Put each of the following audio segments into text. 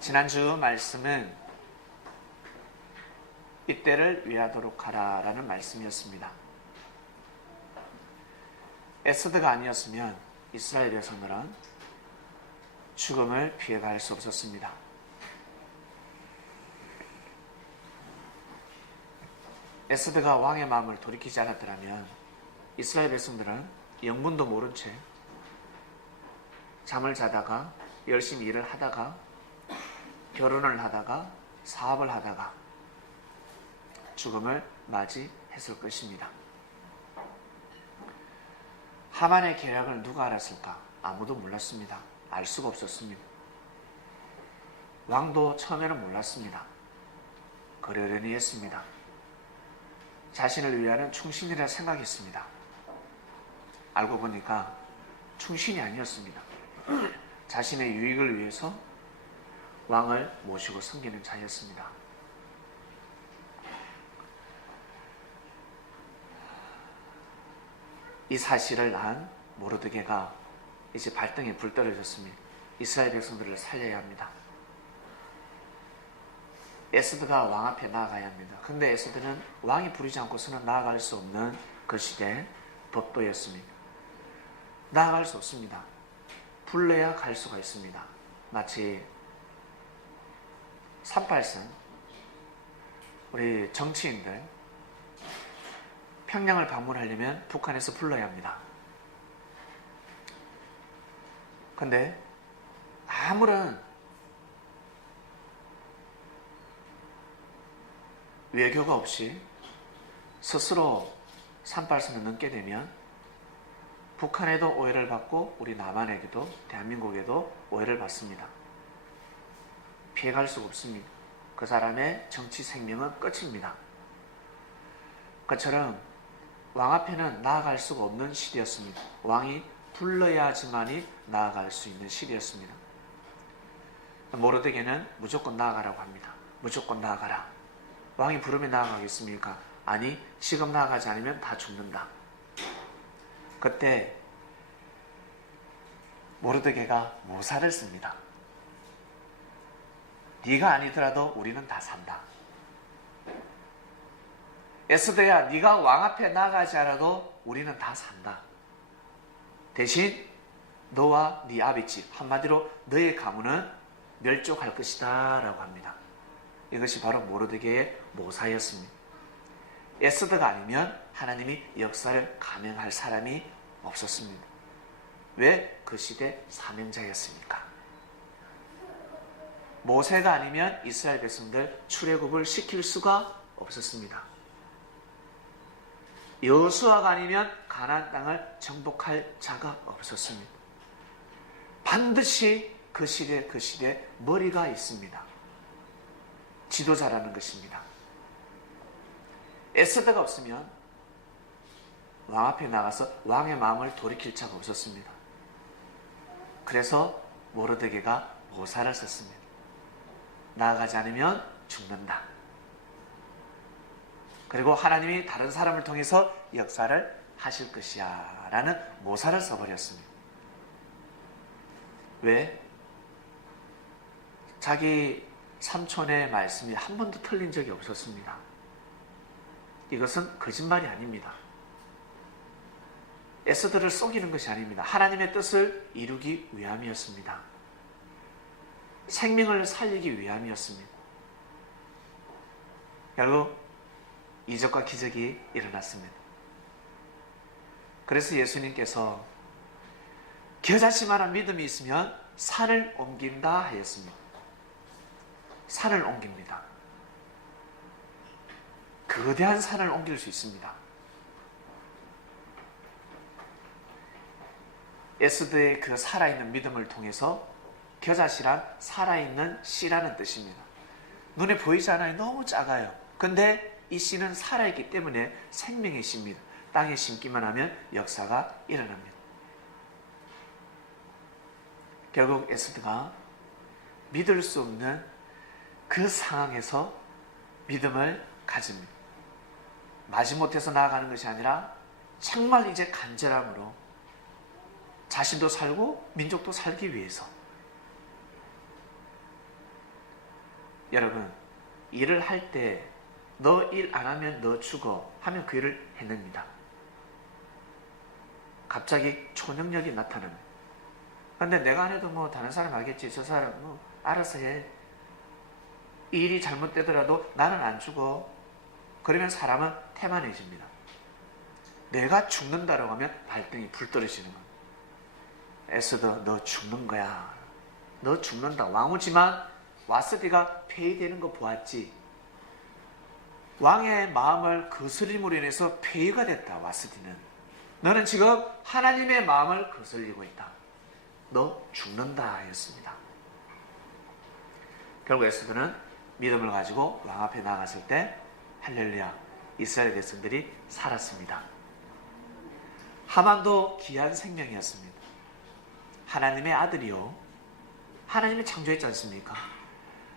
지난주 말씀은 이때를 위하도록 하라 라는 말씀이었습니다. 에스더가 아니었으면 이스라엘 백성들은 죽음을 피해갈 수 없었습니다. 에스더가 왕의 마음을 돌이키지 않았더라면 이스라엘 백성들은 영문도 모른 채 잠을 자다가 열심히 일을 하다가 결혼을 하다가 사업을 하다가 죽음을 맞이했을 것입니다. 하만의 계략을 누가 알았을까? 아무도 몰랐습니다. 알 수가 없었습니다. 왕도 처음에는 몰랐습니다. 그러려니 했습니다. 자신을 위하는 충신이라 생각했습니다. 알고 보니까 충신이 아니었습니다. 자신의 유익을 위해서 왕을 모시고 섬기는 자였습니다. 이 사실을 안 모르드게가 이제 발등에 불 떨어졌습니다. 이스라엘 백성들을 살려야 합니다. 에스더가 왕 앞에 나아가야 합니다. 근데 에스더는 왕이 부르지 않고서는 나아갈 수 없는 그 시대 돛도였습니다. 나아갈 수 없습니다. 불러야 갈 수가 있습니다. 마치 38선 우리 정치인들 평양을 방문하려면 북한에서 불러야 합니다. 근데 아무런 외교가 없이 스스로 38선을 넘게 되면 북한에도 오해를 받고 우리 남한에게도 대한민국에도 오해를 받습니다. 피해갈 수가 없습니다. 그 사람의 정치 생명은 끝입니다. 그처럼 왕 앞에는 나아갈 수가 없는 시대였습니다. 왕이 불러야지만이 나아갈 수 있는 시대였습니다. 모르드게는 무조건 나아가라고 합니다. 무조건 나아가라. 왕이 부르면 나아가겠습니까? 아니, 지금 나아가지 않으면 다 죽는다. 그때 모르드게가 모사를 씁니다. 네가 아니더라도 우리는 다 산다. 에스더야, 네가 왕 앞에 나가지 않아도 우리는 다 산다. 대신 너와 네 아비집, 한마디로 너의 가문은 멸족할 것이다 라고 합니다. 이것이 바로 모르드게의 모사였습니다. 에스더가 아니면 하나님이 역사를 감행할 사람이 없었습니다. 왜? 그 시대 사명자였으니까. 모세가 아니면 이스라엘 백성들 출애굽을 시킬 수가 없었습니다. 여호수아가 아니면 가나안 땅을 정복할 자가 없었습니다. 반드시 그 시대에 머리가 있습니다. 지도자라는 것입니다. 에스더가 없으면 왕 앞에 나가서 왕의 마음을 돌이킬 자가 없었습니다. 그래서 모르드게가 모사를 썼습니다. 나아가지 않으면 죽는다. 그리고 하나님이 다른 사람을 통해서 역사를 하실 것이야 라는 모사를 써버렸습니다. 왜? 자기 삼촌의 말씀이 한 번도 틀린 적이 없었습니다. 이것은 거짓말이 아닙니다. 에스더를 속이는 것이 아닙니다. 하나님의 뜻을 이루기 위함이었습니다. 생명을 살리기 위함이었습니다. 결국 이적과 기적이 일어났습니다. 그래서 예수님께서 겨자씨만한 믿음이 있으면 산을 옮긴다 하였습니다. 산을 옮깁니다. 거대한 산을 옮길 수 있습니다. 에스더의 그 살아있는 믿음을 통해서 겨자씨란 살아있는 씨라는 뜻입니다. 눈에 보이지 않아요. 너무 작아요. 근데 이 씨는 살아있기 때문에 생명의 씨입니다. 땅에 심기만 하면 역사가 일어납니다. 결국 에스더가 믿을 수 없는 그 상황에서 믿음을 가집니다. 마지못해서 나아가는 것이 아니라 정말 이제 간절함으로 자신도 살고 민족도 살기 위해서 여러분, 일을 할 때 너 일 안 하면 너 죽어 하면 그 일을 해냅니다. 갑자기 초능력이 나타납니다. 근데 내가 안 해도 뭐 다른 사람 하겠지. 저 사람 뭐 알아서 해. 이 일이 잘못되더라도 나는 안 죽어. 그러면 사람은 태만해집니다. 내가 죽는다라고 하면 발등이 불 떨어지는 겁니다. 에스더, 너 죽는 거야. 너 죽는다. 왕후지만 와스디가 폐위되는 거 보았지. 왕의 마음을 거스림으로 인해서 폐위가 됐다. 와스디는. 너는 지금 하나님의 마음을 거슬리고 있다. 너 죽는다 하였습니다. 결국 에스더는 믿음을 가지고 왕 앞에 나갔을 때 할렐루야, 이스라엘 백성들이 살았습니다. 하만도 귀한 생명이었습니다. 하나님의 아들이요, 하나님이 창조했지 않습니까?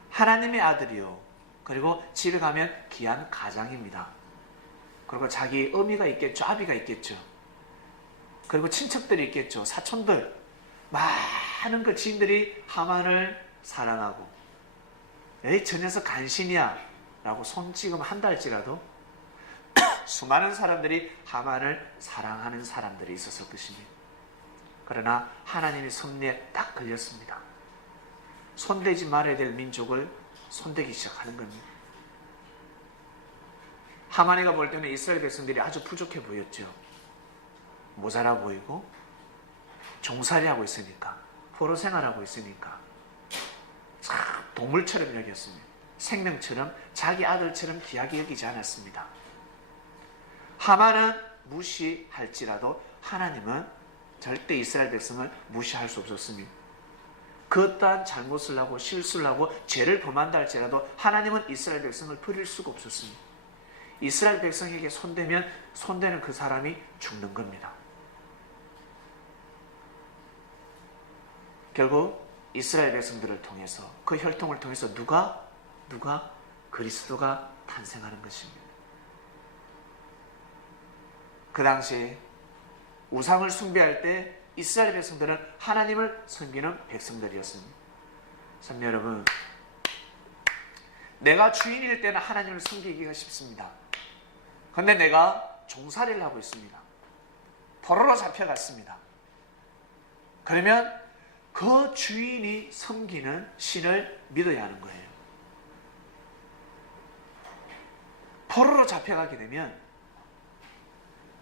하나님의 아들이요, 그리고 집에 가면 귀한 가장입니다. 그리고 자기 어미가 있겠죠, 아비가 있겠죠, 그리고 친척들이 있겠죠, 사촌들, 많은 그 지인들이 하만을 사랑하고, 에이 저 녀석 간신이야 라고 손찌검 한달지라도 수많은 사람들이 하만을 사랑하는 사람들이 있었을 것입니다. 그러나 하나님의 섭리에 딱 걸렸습니다. 손대지 말아야 될 민족을 손대기 시작하는 겁니다. 하만이가 볼 때는 이스라엘 백성들이 아주 부족해 보였죠. 모자라 보이고 종살이하고 있으니까, 포로 생활하고 있으니까 참 동물처럼 여겼습니다. 생명처럼, 자기 아들처럼 귀하게 여기지 않았습니다. 하만은 무시할지라도 하나님은 절대 이스라엘 백성을 무시할 수 없었습니다. 그 어떠한 잘못을 하고 실수를 하고 죄를 범한다 할지라도 하나님은 이스라엘 백성을 버릴 수가 없었습니다. 이스라엘 백성에게 손대면 손대는 그 사람이 죽는 겁니다. 결국 이스라엘 백성들을 통해서, 그 혈통을 통해서 누가 그리스도가 탄생하는 것입니다. 그 당시 우상을 숭배할 때 이스라엘 백성들은 하나님을 섬기는 백성들이었습니다. 성도 여러분, 내가 주인일 때는 하나님을 섬기기가 쉽습니다. 그런데 내가 종살이를 하고 있습니다. 포로로 잡혀갔습니다. 그러면 그 주인이 섬기는 신을 믿어야 하는 거예요. 포로로 잡혀가게 되면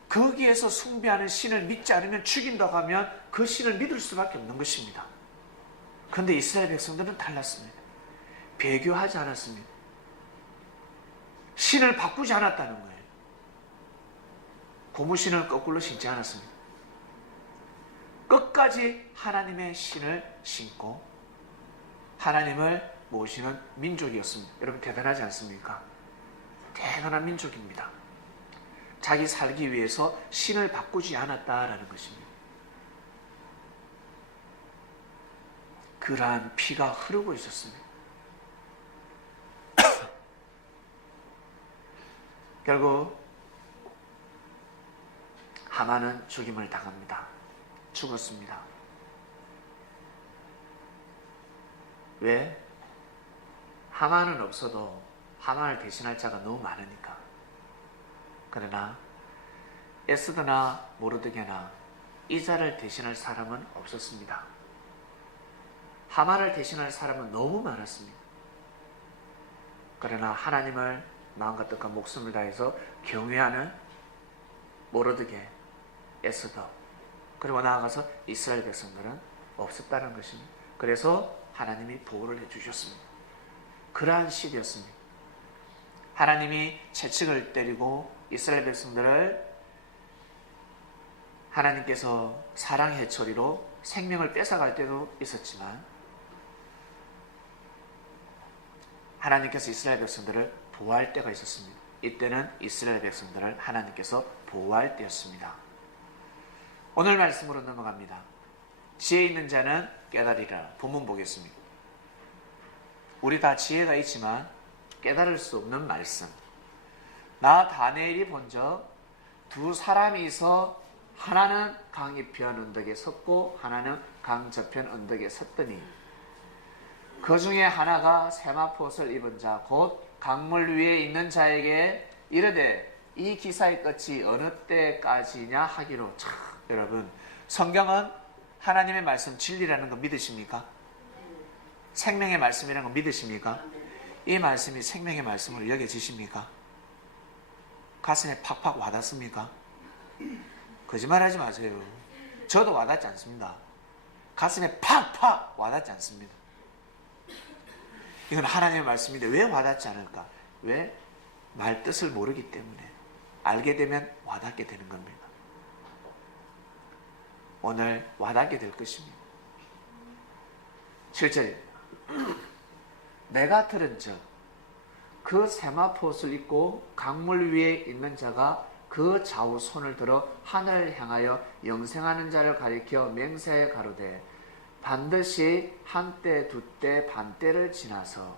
거기에서 숭배하는 신을 믿지 않으면 죽인다고 하면 그 신을 믿을 수밖에 없는 것입니다. 그런데 이스라엘 백성들은 달랐습니다. 배교하지 않았습니다. 신을 바꾸지 않았다는 거예요. 고무신을 거꾸로 신지 않았습니다. 끝까지 하나님의 신을 신고 하나님을 모시는 민족이었습니다. 여러분 대단하지 않습니까? 대단한 민족입니다. 자기 살기 위해서 신을 바꾸지 않았다라는 것입니다. 그러한 피가 흐르고 있었습니다. 결국 하만은 죽임을 당합니다. 죽었습니다. 왜? 하만은 없어도 하만을 대신할 자가 너무 많으니까. 그러나 에스더나 모르드게나 이 자를 대신할 사람은 없었습니다. 하만을 대신할 사람은 너무 많았습니다. 그러나 하나님을 마음과 뜻과 목숨을 다해서 경외하는 모르드게, 에스더, 그리고 나아가서 이스라엘 백성들은 없었다는 것입니다. 그래서 하나님이 보호를 해주셨습니다. 그러한 시대였습니다. 하나님이 채찍을 때리고 이스라엘 백성들을 하나님께서 사랑 해초리로 생명을 뺏어갈 때도 있었지만 하나님께서 이스라엘 백성들을 보호할 때가 있었습니다. 이때는 이스라엘 백성들을 하나님께서 보호할 때였습니다. 오늘 말씀으로 넘어갑니다. 지혜 있는 자는 깨달으리라. 본문 보겠습니다. 우리 다 지혜가 있지만 깨달을 수 없는 말씀. 나 다니엘이 본적 두 사람이서 하나는 강 이편 언덕에 섰고 하나는 강 저편 언덕에 섰더니 그 중에 하나가 세마포옷을 입은 자 곧 강물 위에 있는 자에게 이르되 이 기사의 끝이 어느 때까지냐 하기로. 참, 여러분, 성경은 하나님의 말씀 진리라는 거 믿으십니까? 생명의 말씀이라는 거 믿으십니까? 이 말씀이 생명의 말씀으로 여겨지십니까? 가슴에 팍팍 와닿습니까? 거짓말하지 마세요. 저도 와닿지 않습니다. 가슴에 팍팍 와닿지 않습니다. 이건 하나님의 말씀인데 왜 와닿지 않을까? 왜? 말 뜻을 모르기 때문에. 알게 되면 와닿게 되는 겁니다. 오늘 와닿게 될 것입니다. 7절 내가 들은 즉 그 세마포옷을 입고 강물 위에 있는 자가 그 좌우 손을 들어 하늘을 향하여 영생하는 자를 가리켜 맹세하여 가로되 반드시 한때 두때 반때를 지나서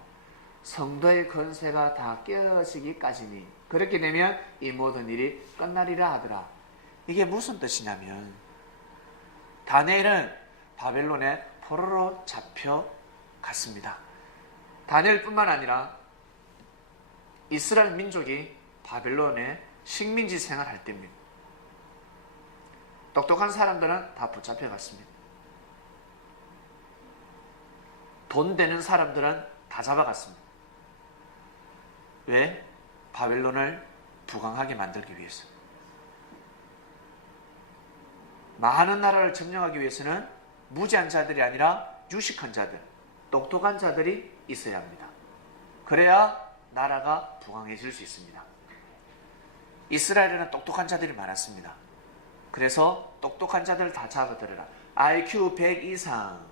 성도의 건세가 다 깨어지기까지니 그렇게 되면 이 모든 일이 끝나리라 하더라. 이게 무슨 뜻이냐면 다니엘은 바벨론에 포로로 잡혀갔습니다. 다니엘뿐만 아니라 이스라엘 민족이 바벨론에 식민지 생활할 때입니다. 똑똑한 사람들은 다 붙잡혀갔습니다. 돈 되는 사람들은 다 잡아갔습니다. 왜? 바벨론을 부강하게 만들기 위해서. 많은 나라를 점령하기 위해서는 무지한 자들이 아니라 유식한 자들, 똑똑한 자들이 있어야 합니다. 그래야 나라가 부강해질 수 있습니다. 이스라엘에는 똑똑한 자들이 많았습니다. 그래서 똑똑한 자들을 다 잡아들여라. IQ 100 이상,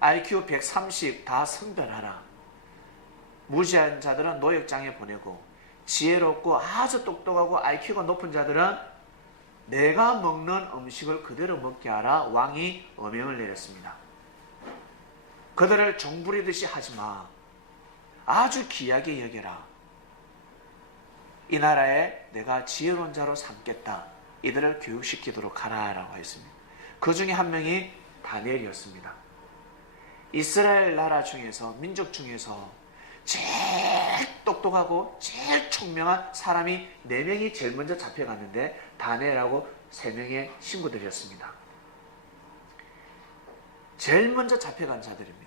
IQ 130 다 선별하라. 무지한 자들은 노역장에 보내고 지혜롭고 아주 똑똑하고 IQ가 높은 자들은 내가 먹는 음식을 그대로 먹게 하라. 왕이 어명을 내렸습니다. 그들을 종부리듯이 하지마. 아주 귀하게 여겨라. 이 나라에 내가 지혜로운 자로 삼겠다. 이들을 교육시키도록 하라 라고 했습니다. 그 중에 한 명이 다니엘이었습니다. 이스라엘 나라 중에서, 민족 중에서 제일 똑똑하고 제일 총명한 사람이 4명이 제일 먼저 잡혀갔는데 다니엘하고 3명의 친구들이었습니다. 제일 먼저 잡혀간 자들입니다.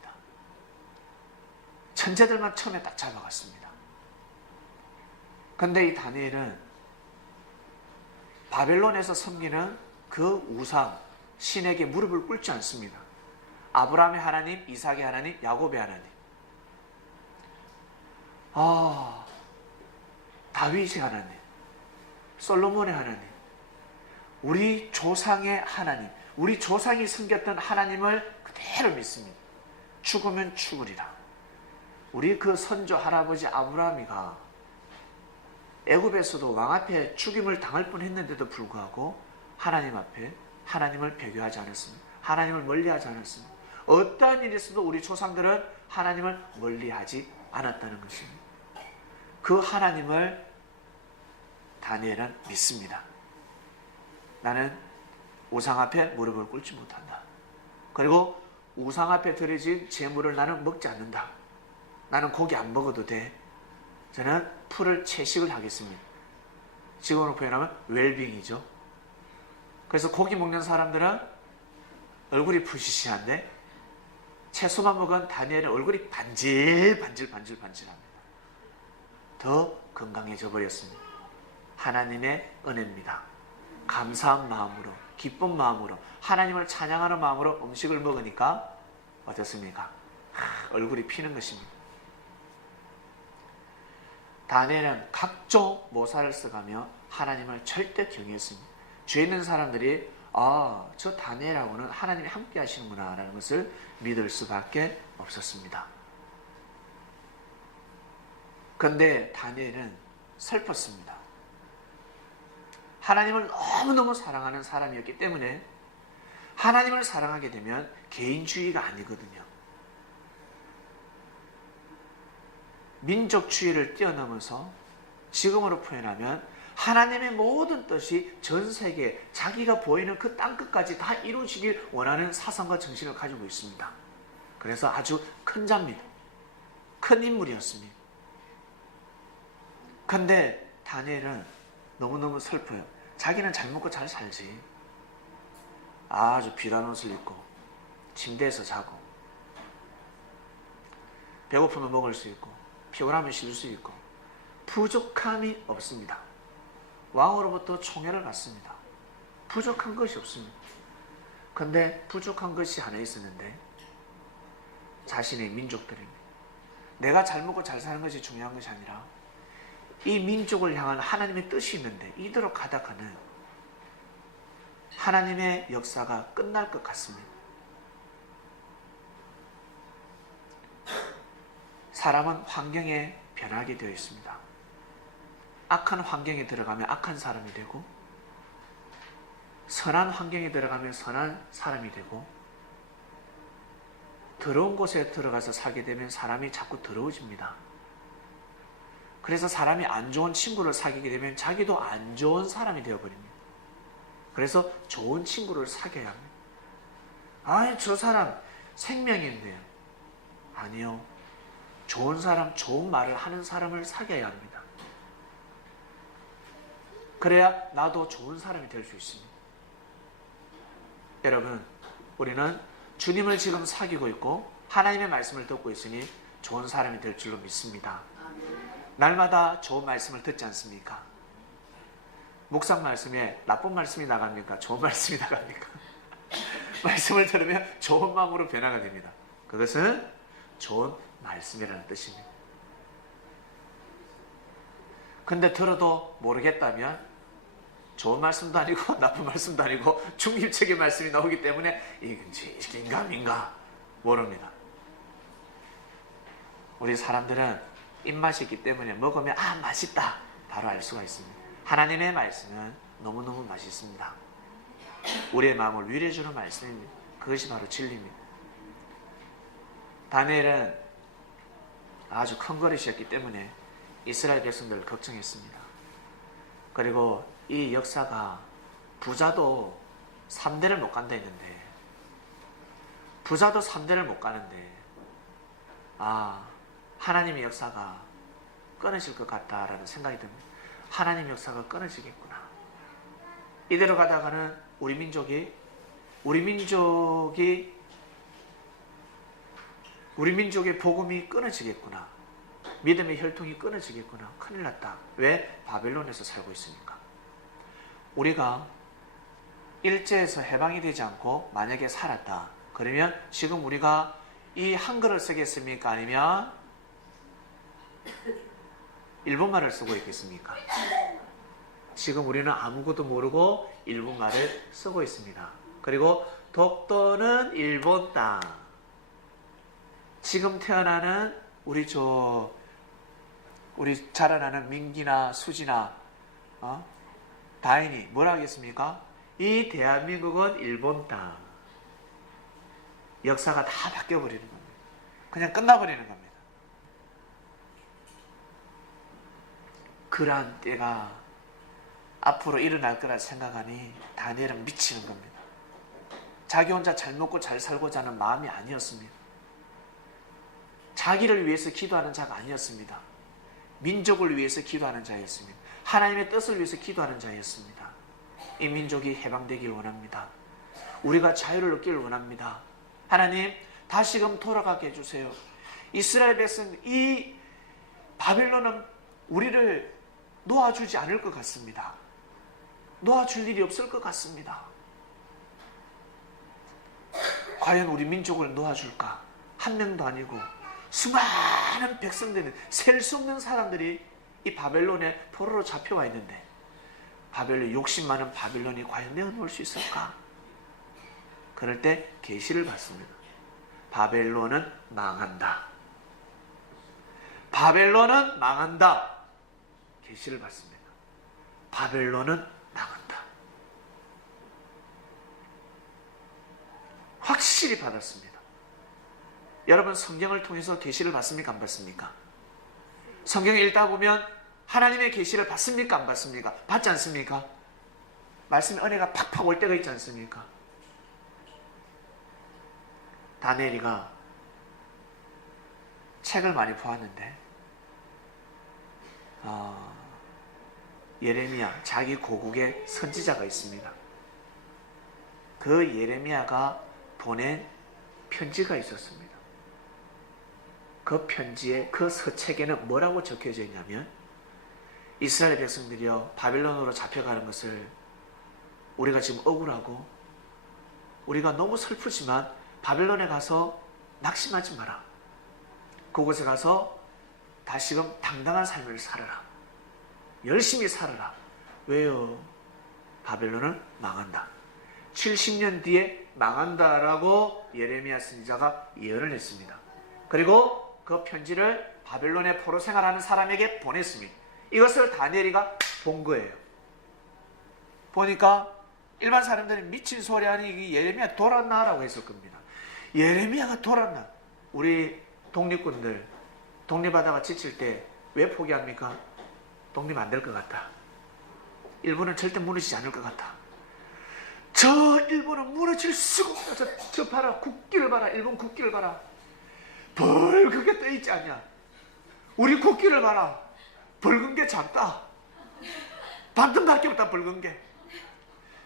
천재들만 처음에 딱 잡아갔습니다. 그런데 이 다니엘은 바벨론에서 섬기는 그 우상, 신에게 무릎을 꿇지 않습니다. 아브라함의 하나님, 이삭의 하나님, 야곱의 하나님. 다윗의 하나님, 솔로몬의 하나님, 우리 조상의 하나님, 우리 조상이 섬겼던 하나님을 그대로 믿습니다. 죽으면 죽으리라. 우리 그 선조 할아버지 아브라함이가 애굽에서도 왕 앞에 죽임을 당할 뻔했는데도 불구하고 하나님 앞에 하나님을 배교하지 않았습니다. 하나님을 멀리하지 않았습니다. 어떠한 일이 있어도 우리 조상들은 하나님을 멀리하지 않았다는 것입니다. 그 하나님을 다니엘은 믿습니다. 나는 우상 앞에 무릎을 꿇지 못한다. 그리고 우상 앞에 드려진 제물을 나는 먹지 않는다. 나는 고기 안 먹어도 돼. 저는 풀을 채식을 하겠습니다. 지금으로 표현하면 웰빙이죠. 그래서 고기 먹는 사람들은 얼굴이 푸시시한데 채소만 먹은 다니엘은 얼굴이 반질반질합니다. 더 건강해져 버렸습니다. 하나님의 은혜입니다. 감사한 마음으로, 기쁜 마음으로, 하나님을 찬양하는 마음으로 음식을 먹으니까 어떻습니까? 얼굴이 피는 것입니다. 다니엘은 각종 모사를 써가며 하나님을 절대 경외했습니다. 죄 있는 사람들이 저 다니엘하고는 하나님이 함께 하시는구나 라는 것을 믿을 수밖에 없었습니다. 그런데 다니엘은 슬펐습니다. 하나님을 너무너무 사랑하는 사람이었기 때문에 하나님을 사랑하게 되면 개인주의가 아니거든요. 민족주의를 뛰어넘어서 지금으로 표현하면 하나님의 모든 뜻이 전 세계에 자기가 보이는 그 땅끝까지 다 이루어지길 원하는 사상과 정신을 가지고 있습니다. 그래서 아주 큰 자입니다. 큰 인물이었습니다. 근데 다니엘은 너무너무 슬퍼요. 자기는 잘 먹고 잘 살지. 아주 비싼 옷을 입고 침대에서 자고 배고프면 먹을 수 있고 피곤하면 쉴 수 있고 부족함이 없습니다. 왕으로부터 총애를 받습니다. 부족한 것이 없습니다. 근데 부족한 것이 하나 있었는데 자신의 민족들입니다. 내가 잘 먹고 잘 사는 것이 중요한 것이 아니라 이 민족을 향한 하나님의 뜻이 있는데 이대로 가다가는 하나님의 역사가 끝날 것 같습니다. 사람은 환경에 변하게 되어 있습니다. 악한 환경에 들어가면 악한 사람이 되고 선한 환경에 들어가면 선한 사람이 되고 더러운 곳에 들어가서 살게 되면 사람이 자꾸 더러워집니다. 그래서 사람이 안 좋은 친구를 사귀게 되면 자기도 안 좋은 사람이 되어버립니다. 그래서 좋은 친구를 사귀어야 합니다. 아이, 저 사람 생명인데요. 아니요. 좋은 사람, 좋은 말을 하는 사람을 사귀어야 합니다. 그래야 나도 좋은 사람이 될 수 있습니다. 여러분, 우리는 주님을 지금 사귀고 있고 하나님의 말씀을 듣고 있으니 좋은 사람이 될 줄로 믿습니다. 날마다 좋은 말씀을 듣지 않습니까? 묵상 말씀에 나쁜 말씀이 나갑니까? 좋은 말씀이 나갑니까? 말씀을 들으면 좋은 마음으로 변화가 됩니다. 그것은 좋은 말씀이라는 뜻입니다. 근데 들어도 모르겠다면 좋은 말씀도 아니고 나쁜 말씀도 아니고 중립적인 말씀이 나오기 때문에 이건지 인간인가 모릅니다. 우리 사람들은 입맛이 있기 때문에 먹으면 맛있다 바로 알 수가 있습니다. 하나님의 말씀은 너무너무 맛있습니다. 우리의 마음을 위로해주는 말씀입니다. 그것이 바로 진리입니다. 다니엘은 아주 큰 그릇이었기 때문에 이스라엘 백성들을 걱정했습니다. 그리고 이 역사가 부자도 3대를 못 간다 했는데 부자도 3대를 못 가는데 하나님의 역사가 끊어질 것 같다라는 생각이 듭니다. 하나님의 역사가 끊어지겠구나. 이대로 가다가는 우리 민족의 복음이 끊어지겠구나. 믿음의 혈통이 끊어지겠구나. 큰일 났다. 왜? 바벨론에서 살고 있으니까. 우리가 일제에서 해방이 되지 않고 만약에 살았다. 그러면 지금 우리가 이 한글을 쓰겠습니까? 아니면 일본말을 쓰고 있겠습니까? 지금 우리는 아무것도 모르고 일본말을 쓰고 있습니다. 그리고 독도는 일본 땅. 지금 태어나는 우리 자라나는 민기나 수지나 다인이 뭐라 하겠습니까? 이 대한민국은 일본 땅. 역사가 다 바뀌어버리는 겁니다. 그냥 끝나버리는 겁니다. 그러한 때가 앞으로 일어날 거라 생각하니 다니엘은 미치는 겁니다. 자기 혼자 잘 먹고 잘 살고자 하는 마음이 아니었습니다. 자기를 위해서 기도하는 자가 아니었습니다. 민족을 위해서 기도하는 자였습니다. 하나님의 뜻을 위해서 기도하는 자였습니다. 이 민족이 해방되길 원합니다. 우리가 자유를 얻기를 원합니다. 하나님, 다시금 돌아가게 해주세요. 이스라엘 백성, 이 바벨론은 우리를 놓아주지 않을 것 같습니다. 놓아줄 일이 없을 것 같습니다. 과연 우리 민족을 놓아줄까? 한 명도 아니고 수많은 백성들은 셀 수 없는 사람들이 이 바벨론에 포로로 잡혀와 있는데 바벨론 욕심 많은 바벨론이 과연 내어놓을 수 있을까? 그럴 때 계시를 받습니다. 바벨론은 망한다. 바벨론은 망한다. 계시를 받습니다. 바벨론은 망한다. 확실히 받았습니다. 여러분, 성경을 통해서 계시를 받습니까? 안 받습니까? 성경을 읽다 보면 하나님의 계시를 받습니까? 안 받습니까? 받지 않습니까? 말씀의 은혜가 팍팍 올 때가 있지 않습니까? 다니엘이가 책을 많이 보았는데 예레미야, 자기 고국의 선지자가 있습니다. 그 예레미야가 보낸 편지가 있었습니다. 그 편지에, 그 서책에는 뭐라고 적혀져 있냐면, 이스라엘 백성들이여 바벨론으로 잡혀가는 것을 우리가 지금 억울하고 우리가 너무 슬프지만 바벨론에 가서 낙심하지 마라. 그곳에 가서 다시금 당당한 삶을 살아라. 열심히 살아라. 왜요? 바벨론은 망한다. 70년 뒤에 망한다라고 예레미야 선지자가 예언을 했습니다. 그리고 그 편지를 바벨론의 포로 생활하는 사람에게 보냈습니다. 이것을 다니엘이가 본 거예요. 보니까 일반 사람들이 미친 소리 아니, 예레미야 돌았나? 라고 했을 겁니다. 예레미야가 돌았나? 우리 독립군들 독립하다가 지칠 때 왜 포기합니까? 독립 안 될 것 같다. 일본은 절대 무너지지 않을 것 같다. 저 일본은 무너질 수가 없다. 저 봐라, 국기를 봐라. 일본 국기를 봐라. 붉게 떠있지 않냐? 우리 국기를 봐라. 붉은 게 작다. 반등밖에 없다, 붉은 게.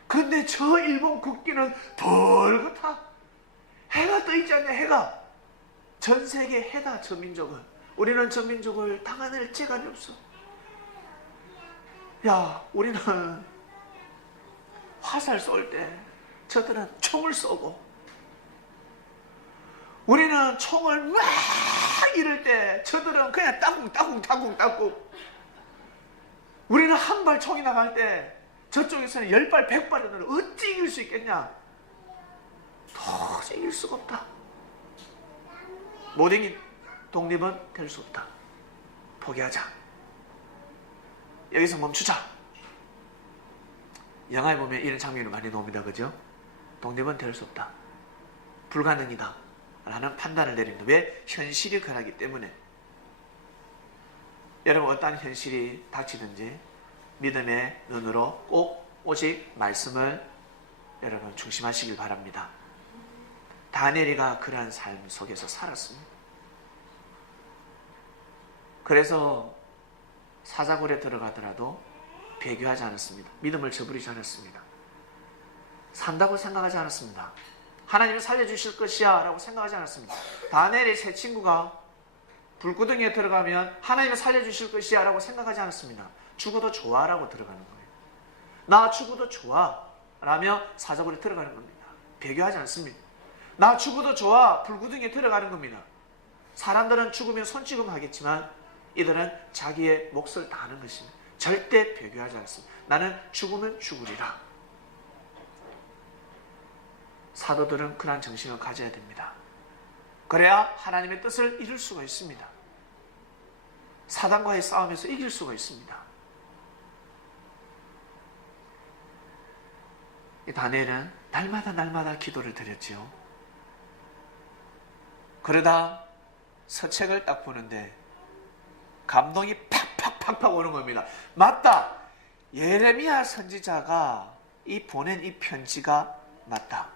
근데 저 일본 국기는 붉다. 해가 떠있지 않냐, 해가. 전 세계 해다, 저 민족은. 우리는 저 민족을 당해낼 재간이 없어. 야, 우리는 화살 쏠 때 저들은 총을 쏘고, 우리는 총을 막 이럴 때 저들은 그냥 따궁. 우리는 한 발 총이 나갈 때 저쪽에서는 10발 100발은 어찌 이길 수 있겠냐? 도저히 이길 수가 없다. 못 이긴 독립은 될 수 없다. 포기하자. 여기서 멈추자. 영화에 보면 이런 장면이 많이 나옵니다. 그죠? 독립은 될 수 없다. 불가능이다. 라는 판단을 내립니다. 왜? 현실이 그러기 때문에. 여러분, 어떠한 현실이 닥치든지 믿음의 눈으로 꼭 오직 말씀을 여러분 중심하시길 바랍니다. 다니엘이가 그러한 삶 속에서 살았습니다. 그래서 사자굴에 들어가더라도 배교하지 않았습니다. 믿음을 저버리지 않았습니다. 산다고 생각하지 않았습니다. 하나님이 살려주실 것이야 라고 생각하지 않았습니다. 다니엘의 세 친구가 불구덩이에 들어가면 하나님이 살려주실 것이야 라고 생각하지 않았습니다. 죽어도 좋아 라고 들어가는 거예요. 나 죽어도 좋아 라며 사자굴에 들어가는 겁니다. 배교하지 않습니다. 나 죽어도 좋아, 불구덩이에 들어가는 겁니다. 사람들은 죽으면 손찌검 하겠지만 이들은 자기의 몫을 다하는 것입니다. 절대 배교하지 않습니다. 나는 죽으면 죽으리라. 사도들은 그러한 정신을 가져야 됩니다. 그래야 하나님의 뜻을 이룰 수가 있습니다. 사단과의 싸움에서 이길 수가 있습니다. 다니엘은 날마다 기도를 드렸지요. 그러다 서책을 딱 보는데 감동이 팍팍 오는 겁니다. 맞다. 예레미야 선지자가 보낸 이 편지가 맞다.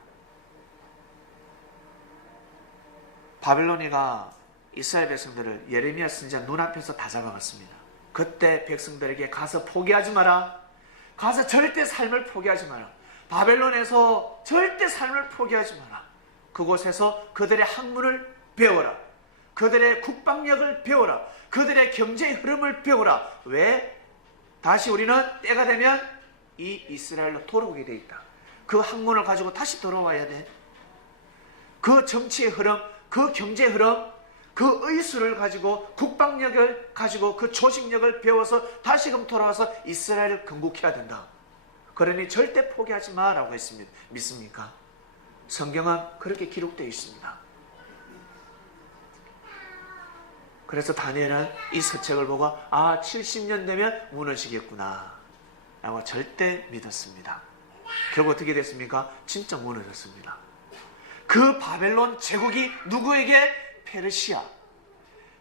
바벨론이가 이스라엘 백성들을 예레미야 선지자 눈앞에서 다 잡아갔습니다. 그때 백성들에게 가서 포기하지 마라. 가서 절대 삶을 포기하지 마라. 바벨론에서 절대 삶을 포기하지 마라. 그곳에서 그들의 학문을 배워라. 그들의 국방력을 배워라. 그들의 경제의 흐름을 배워라. 왜? 다시 우리는 때가 되면 이 이스라엘로 돌아오게 돼 있다. 그 학문을 가지고 다시 돌아와야 돼. 그 정치의 흐름, 그 경제의 흐름, 그 의술을 가지고 국방력을 가지고 그 조직력을 배워서 다시금 돌아와서 이스라엘을 건국해야 된다. 그러니 절대 포기하지 마라고 했습니다. 믿습니까? 성경은 그렇게 기록되어 있습니다. 그래서 다니엘은 이 서책을 보고 70년 되면 무너지겠구나 라고 절대 믿었습니다. 결국 어떻게 됐습니까? 진짜 무너졌습니다. 그 바벨론 제국이 누구에게?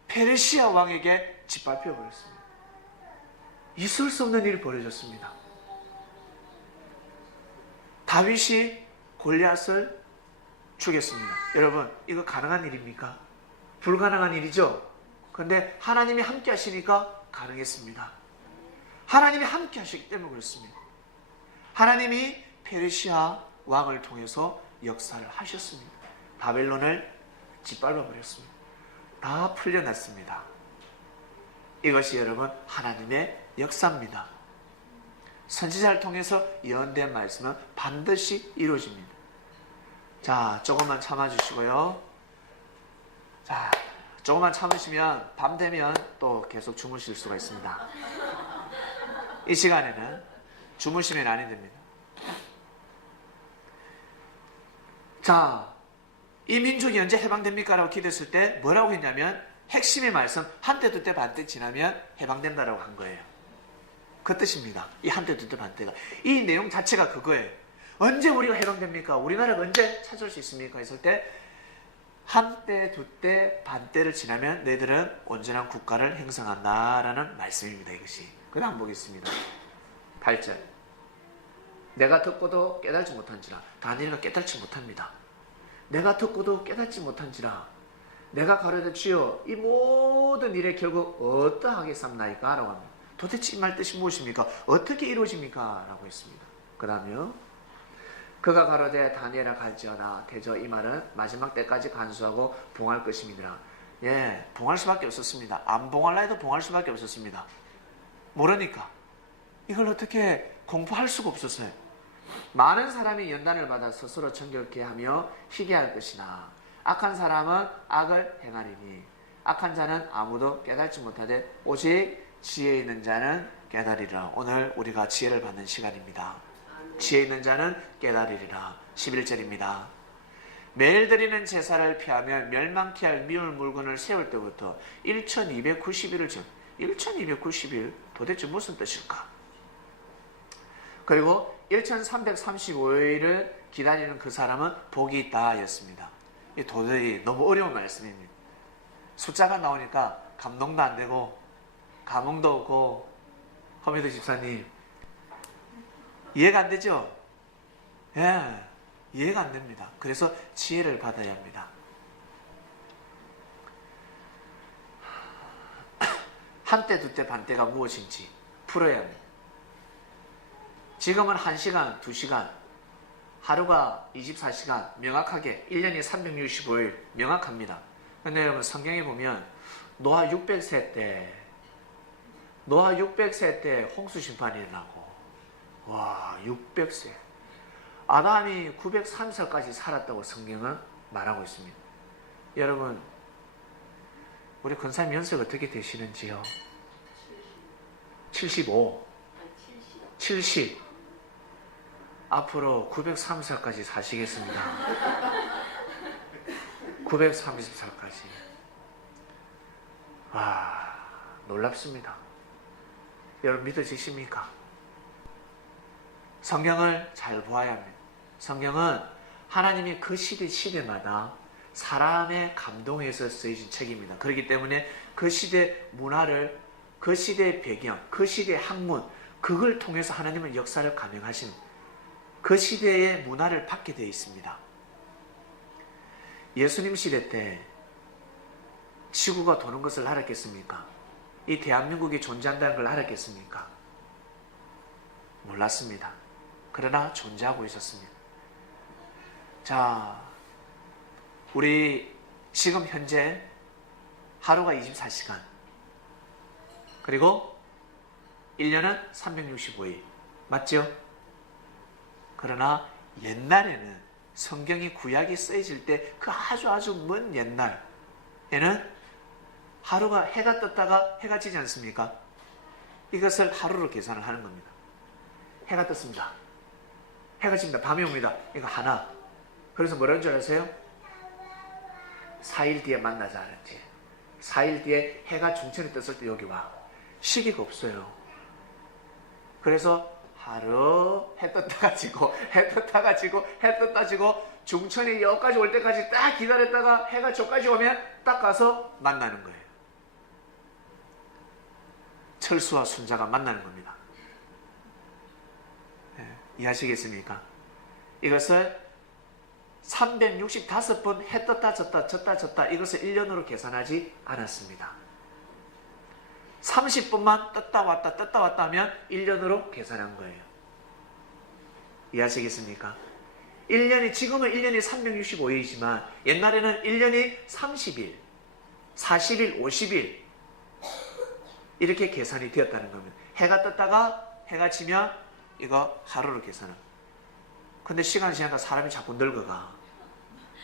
페르시아 왕에게 짓밟혀 버렸습니다. 있을 수 없는 일이 벌어졌습니다. 다윗이 골리앗을 죽였습니다. 여러분, 이거 가능한 일입니까? 불가능한 일이죠? 그런데 하나님이 함께 하시니까 가능했습니다. 하나님이 함께 하시기 때문에 그렇습니다. 하나님이 페르시아 왕을 통해서 역사를 하셨습니다. 바벨론을 짓밟아 버렸습니다. 다 풀려났습니다. 이것이 여러분 하나님의 역사입니다. 선지자를 통해서 예언된 말씀은 반드시 이루어집니다. 자, 조금만 참아주시고요. 자, 조금만 참으시면 밤 되면 또 계속 주무실 수가 있습니다. 이 시간에는 주무시면 아니 됩니다. 자, 이 민족이 언제 해방됩니까? 라고 기도했을 때 뭐라고 했냐면 핵심의 말씀 한때 두때 반때 지나면 해방된다라고 한 거예요. 그 뜻입니다. 이 한때 두때 반때가 이 내용 자체가 그거예요. 언제 우리가 해방됩니까? 우리나라가 언제 찾아올 수 있습니까? 했을 때 한때 두때 반때를 지나면 너희들은 온전한 국가를 형성한다라는 말씀입니다. 이것이. 그 다음 보겠습니다. 8절. 내가 듣고도 깨달지 못한지라. 다니엘은 깨달지 못합니다. 내가 듣고도 깨닫지 못한지라. 내가 가로되 주여 이 모든 일의 결국 어떠하겠습니까? 라고 합니다. 도대체 이 말 뜻이 무엇입니까? 어떻게 이루어집니까? 라고 했습니다. 그 다음에요. 그가 가로되 다니엘아 갈지어다. 대저 이 말은 마지막 때까지 간수하고 봉할 것임이니라. 예, 봉할 수밖에 없었습니다. 안 봉할라 해도 봉할 수밖에 없었습니다. 모르니까. 이걸 어떻게 공부할 수가 없었어요. 많은 사람이 연단을 받아 스스로 정결케 하며 희게 할 것이나 악한 사람은 악을 행하리니 악한 자는 아무도 깨닫지 못하되 오직 지혜 있는 자는 깨달으리라. 오늘 우리가 지혜를 받는 시간입니다. 지혜 있는 자는 깨달으리라. 11절입니다. 매일 드리는 제사를 피하며 멸망케 할 미울 물건을 세울 때부터 1290일을 전 1290일 도대체 무슨 뜻일까? 그리고 1335일을 기다리는 그 사람은 복이 있다 였습니다. 이 도저히 너무 어려운 말씀입니다. 숫자가 나오니까 감동도 안 되고 감흥도 없고 허미도 집사님 이해가 안 되죠? 예, 이해가 안 됩니다. 그래서 지혜를 받아야 합니다. 한때 두때 반때가 무엇인지 풀어야 합니다. 지금은 1시간, 2시간, 하루가 24시간 명확하게 1년이 365일 명확합니다. 근데 여러분 성경에 보면 노아 600세 때 홍수 심판이 일어나고 와 600세 아담이 903살까지 살았다고 성경은 말하고 있습니다. 여러분 우리 권사님 연세가 어떻게 되시는지요? 75 70 앞으로 903살까지 사시겠습니다. 930살까지. 와, 놀랍습니다. 여러분 믿어지십니까? 성경을 잘 보아야 합니다. 성경은 하나님이 그 시대마다 사람의 감동에서 쓰여진 책입니다. 그렇기 때문에 그 시대 문화를, 그 시대의 배경, 그 시대의 학문, 그걸 통해서 하나님은 역사를 감행하신 그 시대의 문화를 받게 되어 있습니다. 예수님 시대 때 지구가 도는 것을 알았겠습니까? 이 대한민국이 존재한다는 걸 알았겠습니까? 몰랐습니다. 그러나 존재하고 있었습니다. 자, 우리 지금 현재 하루가 24시간 그리고 1년은 365일 맞죠? 그러나 옛날에는 성경이 구약이 쓰여질 때 그 아주 먼 옛날에는 하루가 해가 떴다가 해가 지지 않습니까? 이것을 하루로 계산을 하는 겁니다. 해가 떴습니다. 해가 집니다. 밤이 옵니다. 이거 하나. 그래서 뭐라는 줄 아세요? 4일 뒤에 만나자 하는지 4일 뒤에 해가 중천에 떴을 때 여기 와. 시기가 없어요. 그래서 하루 해 떴다가 지고 해 떴다가 지고 해 떴다 지고 중천이 여기까지 올 때까지 딱 기다렸다가 해가 저까지 오면 딱 가서 만나는 거예요. 철수와 순자가 만나는 겁니다. 네, 이해하시겠습니까? 이것을 365번 해 떴다 졌다 졌다 졌다 이것을 1년으로 계산하지 않았습니다. 30분만 떴다 왔다 하면 1년으로 계산한 거예요. 이해하시겠습니까? 1년이, 지금은 1년이 365일이지만 옛날에는 1년이 30일, 40일, 50일 이렇게 계산이 되었다는 겁니다. 해가 떴다가 해가 지면 이거 하루로 계산합니다. 근데 시간이 지나니까 사람이 자꾸 늙어가.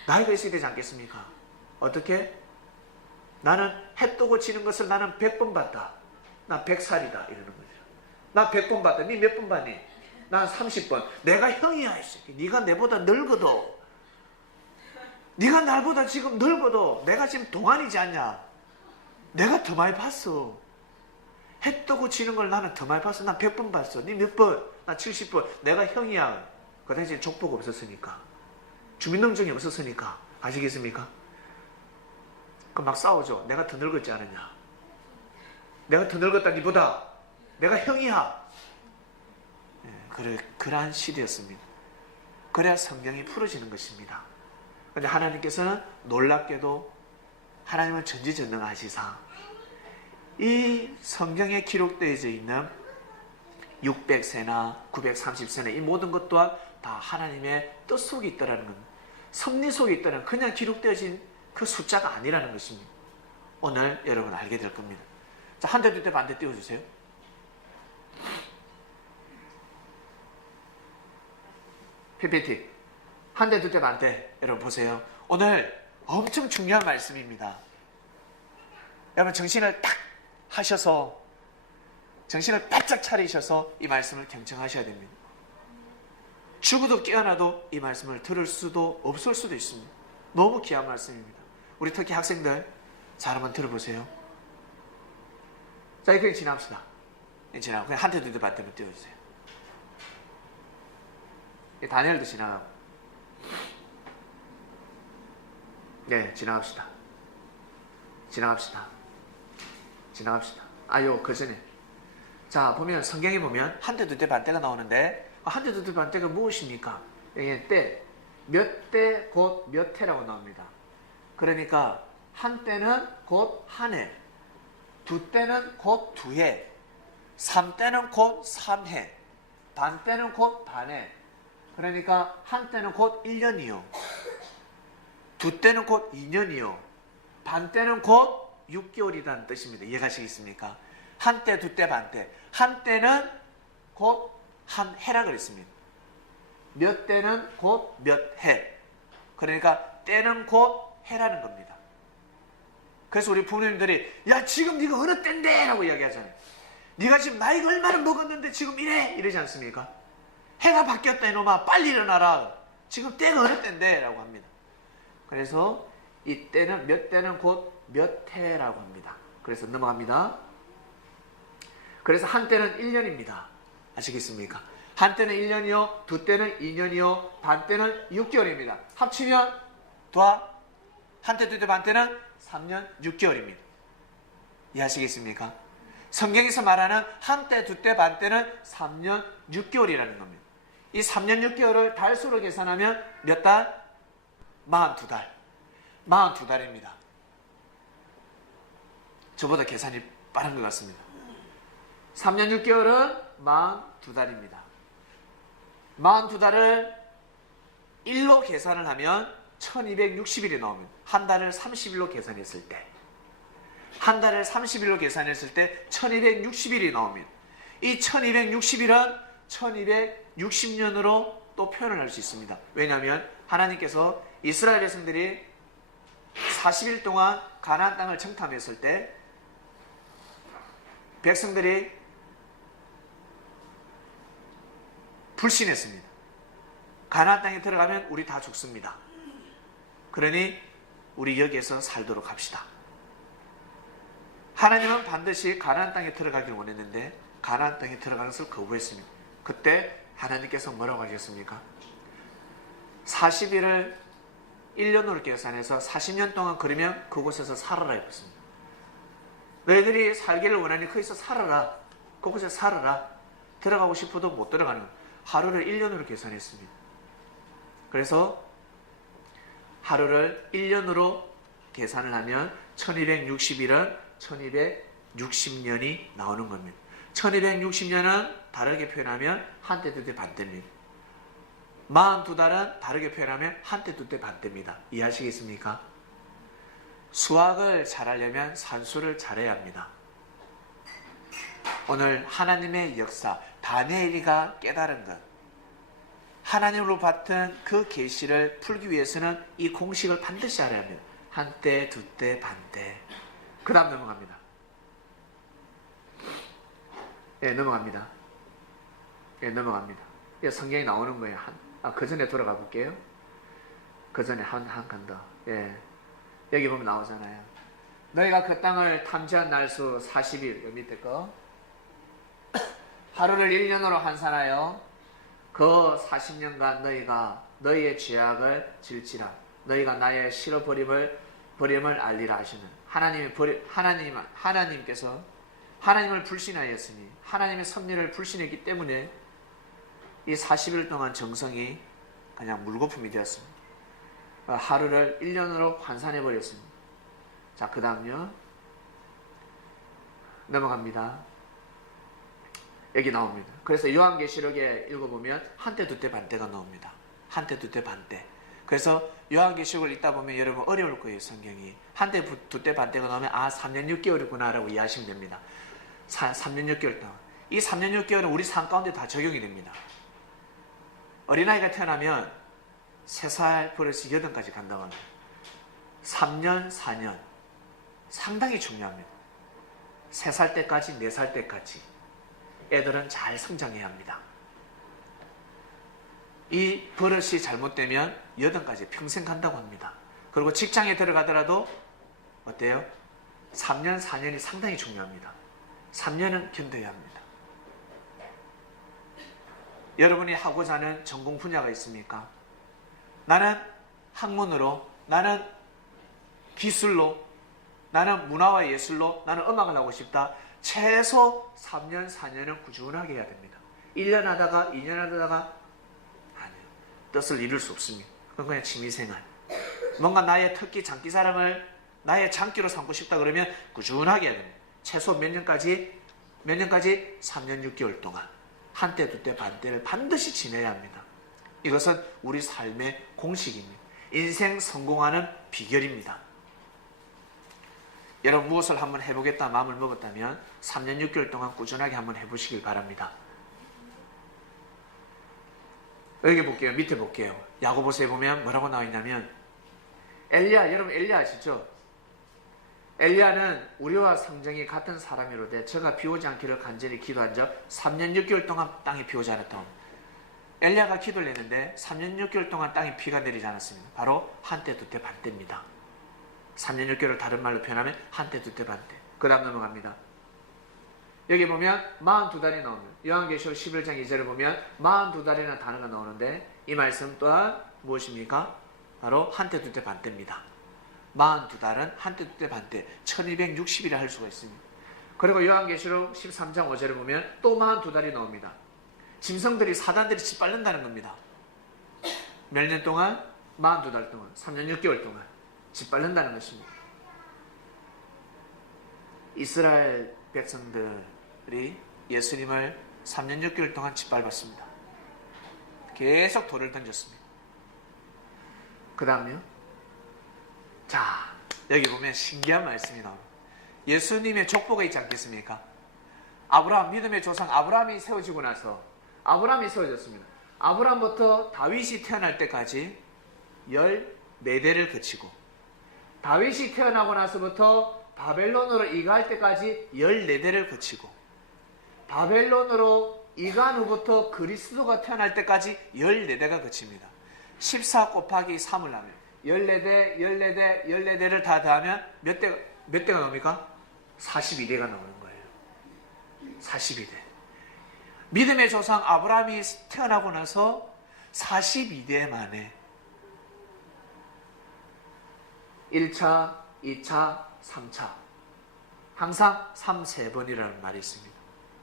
나이가 있어야 되지 않겠습니까? 어떻게? 나는 해 뜨고 지는 것을 나는 100번 봤다. 나 100살이다. 이러는 거죠. 나 100번 봤다. 니 몇 번 봤니? 난 30번. 내가 형이야. 이 새끼. 네가 내보다 늙어도, 네가 날보다 지금 늙어도 내가 지금 동안이지 않냐? 내가 더 많이 봤어. 해 뜨고 지는 걸 나는 더 많이 봤어. 난 100번 봤어. 니 몇 번? 나 70번. 내가 형이야. 그 당시에 족보가 없었으니까. 주민등록증이 없었으니까. 아시겠습니까? 그럼 막 싸우죠. 내가 더 늙었지 않느냐. 내가 더 늙었다 니보다. 내가 형이야. 그러한 시대였습니다. 그래야 성경이 풀어지는 것입니다. 그런데 하나님께서는 놀랍게도 하나님은 전지전능하시사 이 성경에 기록되어져 있는 600세나 930세나 이 모든 것 또한 다 하나님의 뜻 속에 있다는 겁니다. 섭리 속에 있다는 그냥 기록되어진 그 숫자가 아니라는 것입니다. 오늘 여러분 알게 될 겁니다. 자, 한 대, 두 대, 반대 띄워주세요. PPT. 한 대, 두 대, 반대. 여러분 보세요. 오늘 엄청 중요한 말씀입니다. 여러분 정신을 딱 하셔서, 정신을 바짝 차리셔서 이 말씀을 경청하셔야 됩니다. 죽어도 깨어나도 이 말씀을 들을 수도 없을 수도 있습니다. 너무 귀한 말씀입니다. 우리 특히 학생들 잘 한번 들어보세요. 자, 이렇게 지나갑시다. 지나가고 그냥 한 대, 두 대, 반대만 띄워주세요. 다니엘도 지나가고. 네, 지나갑시다. 지나갑시다. 지나갑시다. 아요, 그 전에. 자, 보면, 성경에 보면, 한 대, 두 대, 반대가 나오는데, 한 대, 두 대, 반대가 무엇입니까? 여기 때, 몇 대, 곧 몇 해라고 나옵니다. 그러니까, 한 때는 곧 한 해, 두 때는 곧 두 해, 3때는 곧 3해, 반 때는 곧 반해. 그러니까, 한 때는 곧 1년이요. 두 때는 곧 2년이요. 반 때는 곧 6개월이라는 뜻입니다. 이해가시겠습니까? 한 때, 두 때, 반 때. 한 때는 곧 한 해라 그랬습니다. 몇 때는 곧 몇 해. 그러니까 때는 곧 해라는 겁니다. 그래서 우리 부모님들이 야 지금 네가 어느 때인데? 라고 이야기하잖아요. 네가 지금 나이가 얼마나 먹었는데 지금 이래? 이러지 않습니까? 해가 바뀌었다 이놈아 빨리 일어나라. 지금 때가 어느 때인데? 라고 합니다. 그래서 이 때는 몇 때는 곧 몇 해라고 합니다. 그래서 넘어갑니다. 그래서 한 때는 1년입니다. 아시겠습니까? 한 때는 1년이요, 두 때는 2년이요, 반 때는 6개월입니다. 합치면 한 때, 두 때, 반 때는 3년 6개월입니다. 이해하시겠습니까? 성경에서 말하는 한 때, 두 때, 반 때는 3년 6개월이라는 겁니다. 이 3년 6개월을 달수로 계산하면 몇 달? 42달. 42달입니다. 저보다 계산이 빠른 것 같습니다. 3년 6개월은 42달입니다. 42달을 1로 계산을 하면 1260일이 나옵니다. 한 달을 30일로 계산했을 때. 한 달을 30일로 계산했을 때 1260일이 나옵니다. 이 1260일은 1260년으로 또 표현을 할 수 있습니다. 왜냐하면 하나님께서 이스라엘 백성들이 40일 동안 가나안 땅을 정탐했을 때 백성들이 불신했습니다. 가나안 땅에 들어가면 우리 다 죽습니다. 그러니 우리 여기에서 살도록 합시다. 하나님은 반드시 가나안 땅에 들어가길 원했는데 가나안 땅에 들어가는 것을 거부했습니다. 그때 하나님께서 뭐라고 하셨습니까? 40일을 1년으로 계산해서 40년 동안 그러면 그곳에서 살아라 했습니다. 너희들이 살기를 원하니 거기서 살아라. 그곳에 살아라. 들어가고 싶어도 못 들어가는 거예요. 하루를 1년으로 계산했습니다. 그래서 하루를 1년으로 계산을 하면 1260일은 1260년이 나오는 겁니다. 1260년은 다르게 표현하면 한때 두때 반때입니다. 42달은 다르게 표현하면 한때 두때 반때입니다. 이해하시겠습니까? 수학을 잘하려면 산수를 잘해야 합니다. 오늘 하나님의 역사, 다니엘이가 깨달은 것, 하나님으로 받은 그 계시를 풀기 위해서는 이 공식을 반드시 알아야 합니다. 한때, 두때, 반때. 그 다음 넘어갑니다. 넘어갑니다. 넘어갑니다. 성경이 나오는 거예요. 그 전에 돌아가 볼게요. 그 전에 한 칸 더. 여기 보면 나오잖아요. 너희가 그 땅을 탐지한 날수 40일, 그 밑에 거. 하루를 1년으로 환산하여 그 40년간 너희가 너희의 죄악을 질지라. 너희가 나의 싫어버림을 알리라 하시는 하나님께서 하나님을 불신하였으니 하나님의 섭리를 불신했기 때문에 이 40일 동안 정성이 그냥 물거품이 되었습니다. 하루를 1년으로 환산해버렸습니다. 자, 그 다음요. 넘어갑니다. 여기 나옵니다. 그래서 요한계시록에 읽어보면 한때 두때 반때가 나옵니다. 한때 두때 반때. 그래서 요한계시록을 읽다 보면 여러분 어려울 거예요. 성경이. 한때 두때 반때가 나오면 3년 6개월이구나 라고 이해하시면 됩니다. 3년 6개월 동안. 이 3년 6개월은 우리 삶 가운데 다 적용이 됩니다. 어린아이가 태어나면 3살 버릇이 8까지 간다고 합니다. 3년, 4년 상당히 중요합니다. 3살 때까지, 4살 때까지 애들은 잘 성장해야 합니다. 이 버릇이 잘못되면 8까지 평생 간다고 합니다. 그리고 직장에 들어가더라도 어때요? 3년, 4년이 상당히 중요합니다. 3년은 견뎌야 합니다. 여러분이 하고자 하는 전공 분야가 있습니까? 나는 학문으로, 나는 기술로, 나는 문화와 예술로, 나는 음악을 하고 싶다. 최소 3년, 4년은 꾸준하게 해야 됩니다. 1년 하다가 2년 하다가 아니요. 뜻을 이룰 수 없습니다. 그건 그냥 취미생활. 뭔가 나의 특기 장기사랑을 나의 장기로 삼고 싶다 그러면 꾸준하게 해야 됩니다. 최소 몇 년까지? 3년 6개월 동안 한때 두때 반때를 반드시 지내야 합니다. 이것은 우리 삶의 공식입니다. 인생 성공하는 비결입니다. 여러분 무엇을 한번 해보겠다 마음을 먹었다면 3년 6개월 동안 꾸준하게 한번 해보시길 바랍니다. 여기 볼게요. 밑에 볼게요. 야고보서에 보면 뭐라고 나와 있냐면 엘리야, 여러분 엘리야 아시죠? 엘리야는 우리와 성정이 같은 사람이로되 저가 비오지 않기를 간절히 기도한 적 3년 6개월 동안 땅이 비오지 않았다. 엘리야가 기도를 했는데 3년 6개월 동안 땅에 비가 내리지 않았습니다. 바로 한때 두때 반때입니다. 3년 6개월을 다른 말로 표현하면 한때 두때 반때. 그 다음 넘어갑니다. 여기 보면 42달이 나옵니다. 요한계시록 11장 2절을 보면 42달이라는 단어가 나오는데 이 말씀 또한 무엇입니까? 바로 한때 두때 반때입니다. 42달은 한때 두때 반때 1260이라 할 수가 있습니다. 그리고 요한계시록 13장 5절을 보면 또 42달이 나옵니다. 짐승들이 사단들이 짓밟는다는 겁니다. 몇 년 동안? 42달 동안 3년 6개월 동안 짓밟는다는 것입니다. 이스라엘 백성들이 예수님을 3년 6개월 동안 짓밟았습니다. 계속 돌을 던졌습니다. 그 다음요. 자, 여기 보면 신기한 말씀이 나옵니다. 예수님의 족보가 있지 않겠습니까? 아브라함, 믿음의 조상 아브라함이 세워지고 나서 아브라함이 세워졌습니다. 아브라함부터 다윗이 태어날 때까지 14대를 거치고 다윗이 태어나고 나서부터 바벨론으로 이가할 때까지 14대를 거치고 바벨론으로 이간 후부터 그리스도가 태어날 때까지 14대가 거칩니다. 14 곱하기 3을 하면 14대를 다 더하면 몇 대가 나옵니까? 42대가 나오는 거예요. 42대. 믿음의 조상 아브라함이 태어나고 나서 42대 만에 1차, 2차, 3차 항상 3번이라는 말이 있습니다.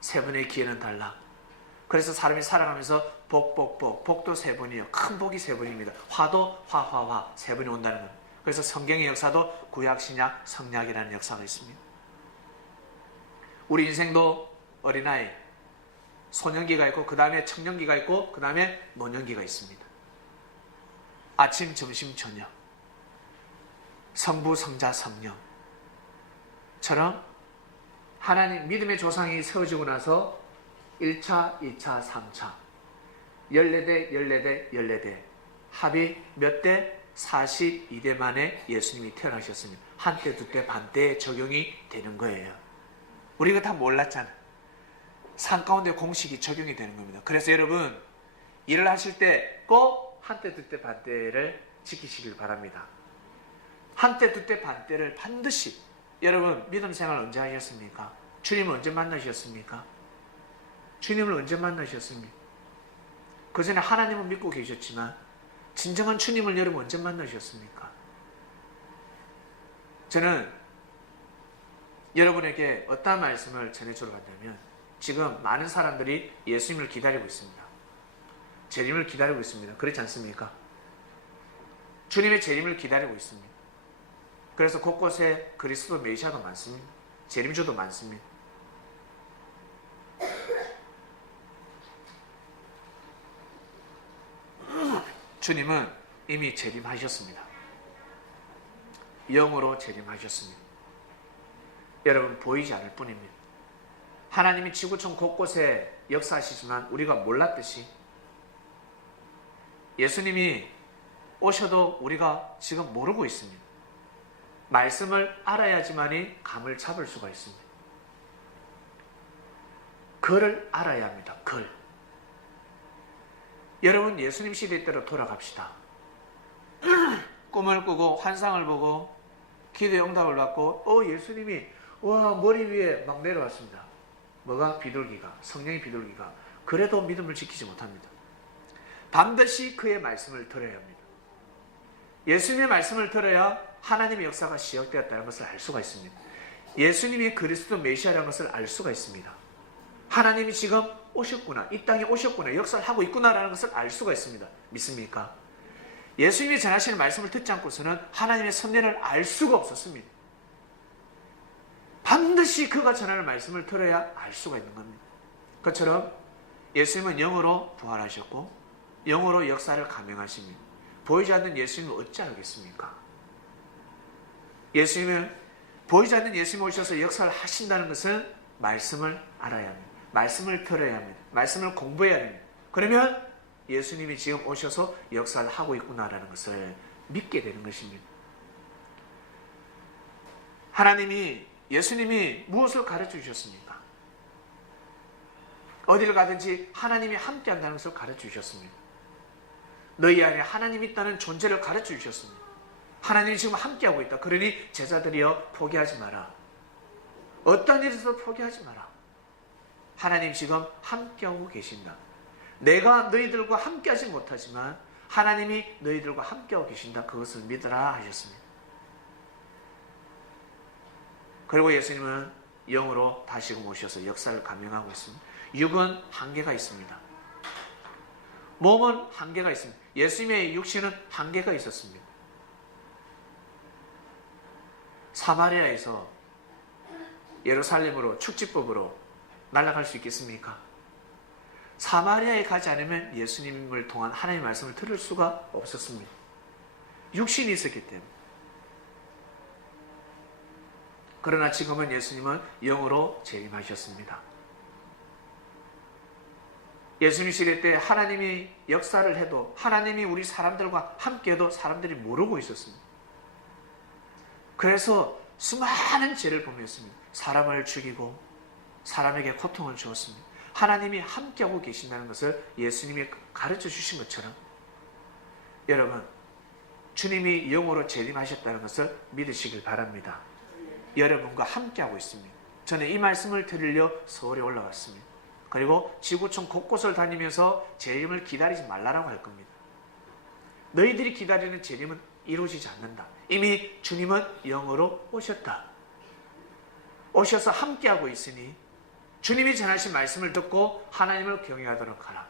3번의 기회는 달라. 그래서 사람이 살아가면서 복도 3번이요. 큰 복이 3번입니다. 화도 화 3번이 온다는 겁니다. 그래서 성경의 역사도 구약, 신약, 성약이라는 역사가 있습니다. 우리 인생도 어린아이, 소년기가 있고 그 다음에 청년기가 있고 그 다음에 노년기가 있습니다. 아침, 점심, 저녁, 성부, 성자, 성령처럼 하나님 믿음의 조상이 세워지고 나서 1차, 2차, 3차 14대, 14대, 14대 합이 몇 대? 42대 만에 예수님이 태어나셨습니다. 한때, 두때, 반때에 적용이 되는 거예요. 우리가 다 몰랐잖아. 산 가운데 공식이 적용이 되는 겁니다. 그래서 여러분 일을 하실 때 꼭 한때, 두때, 반때를 지키시길 바랍니다. 한때, 두때, 반때를 반드시. 여러분 믿음 생활 언제 하셨습니까? 주님을 언제 만나셨습니까? 주님을 언제 만나셨습니까? 그 전에 하나님은 믿고 계셨지만 진정한 주님을 여러분 언제 만나셨습니까? 저는 여러분에게 어떤 말씀을 전해주러 간다면 지금 많은 사람들이 예수님을 기다리고 있습니다. 재림을 기다리고 있습니다. 그렇지 않습니까? 주님의 재림을 기다리고 있습니다. 그래서 곳곳에 그리스도 메시아도 많습니다. 재림주도 많습니다. 주님은 이미 재림하셨습니다. 영으로 재림하셨습니다. 여러분 보이지 않을 뿐입니다. 하나님이 지구촌 곳곳에 역사하시지만 우리가 몰랐듯이 예수님이 오셔도 우리가 지금 모르고 있습니다. 말씀을 알아야지만이 감을 잡을 수가 있습니다. 글을 알아야 합니다. 글. 여러분 예수님 시대 때로 돌아갑시다. 꿈을 꾸고 환상을 보고 기도의 응답을 받고 예수님이 머리 위에 막 내려왔습니다. 뭐가? 비둘기가, 성령의 비둘기가. 그래도 믿음을 지키지 못합니다. 반드시 그의 말씀을 들어야 합니다. 예수님의 말씀을 들어야 하나님의 역사가 시작되었다는 것을 알 수가 있습니다. 예수님이 그리스도 메시아라는 것을 알 수가 있습니다. 하나님이 지금 오셨구나, 이 땅에 오셨구나, 역사를 하고 있구나라는 것을 알 수가 있습니다. 믿습니까? 예수님이 전하시는 말씀을 듣지 않고서는 하나님의 섭리를 알 수가 없었습니다. 반드시 그가 전하는 말씀을 들어야 알 수가 있는 겁니다. 그처럼 예수님은 영으로 부활하셨고 영으로 역사를 감행하십니다. 보이지 않는 예수님을 어찌 알겠습니까? 예수님은 보이지 않는 예수님이 오셔서 역사를 하신다는 것은 말씀을 알아야 합니다. 말씀을 들어야 합니다. 말씀을 공부해야 합니다. 그러면 예수님이 지금 오셔서 역사를 하고 있구나라는 것을 믿게 되는 것입니다. 예수님이 무엇을 가르쳐 주셨습니까? 어디를 가든지 하나님이 함께 한다는 것을 가르쳐 주셨습니다. 너희 안에 하나님이 있다는 존재를 가르쳐 주셨습니다. 하나님이 지금 함께하고 있다. 그러니 제자들이여 포기하지 마라. 어떤 일에서도 포기하지 마라. 하나님 지금 함께하고 계신다. 내가 너희들과 함께하지 못하지만 하나님이 너희들과 함께하고 계신다. 그것을 믿으라 하셨습니다. 그리고 예수님은 영으로 다시금 오셔서 역사를 감행하고 있습니다. 육은 한계가 있습니다. 몸은 한계가 있습니다. 예수님의 육신은 한계가 있었습니다. 사마리아에서 예루살렘으로 축지법으로 날아갈 수 있겠습니까? 사마리아에 가지 않으면 예수님을 통한 하나님의 말씀을 들을 수가 없었습니다. 육신이 있었기 때문에. 그러나 지금은 예수님은 영으로 재림하셨습니다. 예수님 시대 때 하나님이 역사를 해도 하나님이 우리 사람들과 함께해도 사람들이 모르고 있었습니다. 그래서 수많은 죄를 범했습니다. 사람을 죽이고 사람에게 고통을 주었습니다. 하나님이 함께하고 계신다는 것을 예수님이 가르쳐 주신 것처럼 여러분 주님이 영으로 재림하셨다는 것을 믿으시길 바랍니다. 여러분과 함께하고 있습니다. 저는 이 말씀을 들으려 서울에 올라왔습니다. 그리고 지구촌 곳곳을 다니면서 재림을 기다리지 말라고 할 겁니다. 너희들이 기다리는 재림은 이루어지지 않는다. 이미 주님은 영으로 오셨다. 오셔서 함께하고 있으니 주님이 전하신 말씀을 듣고 하나님을 경외하도록 하라.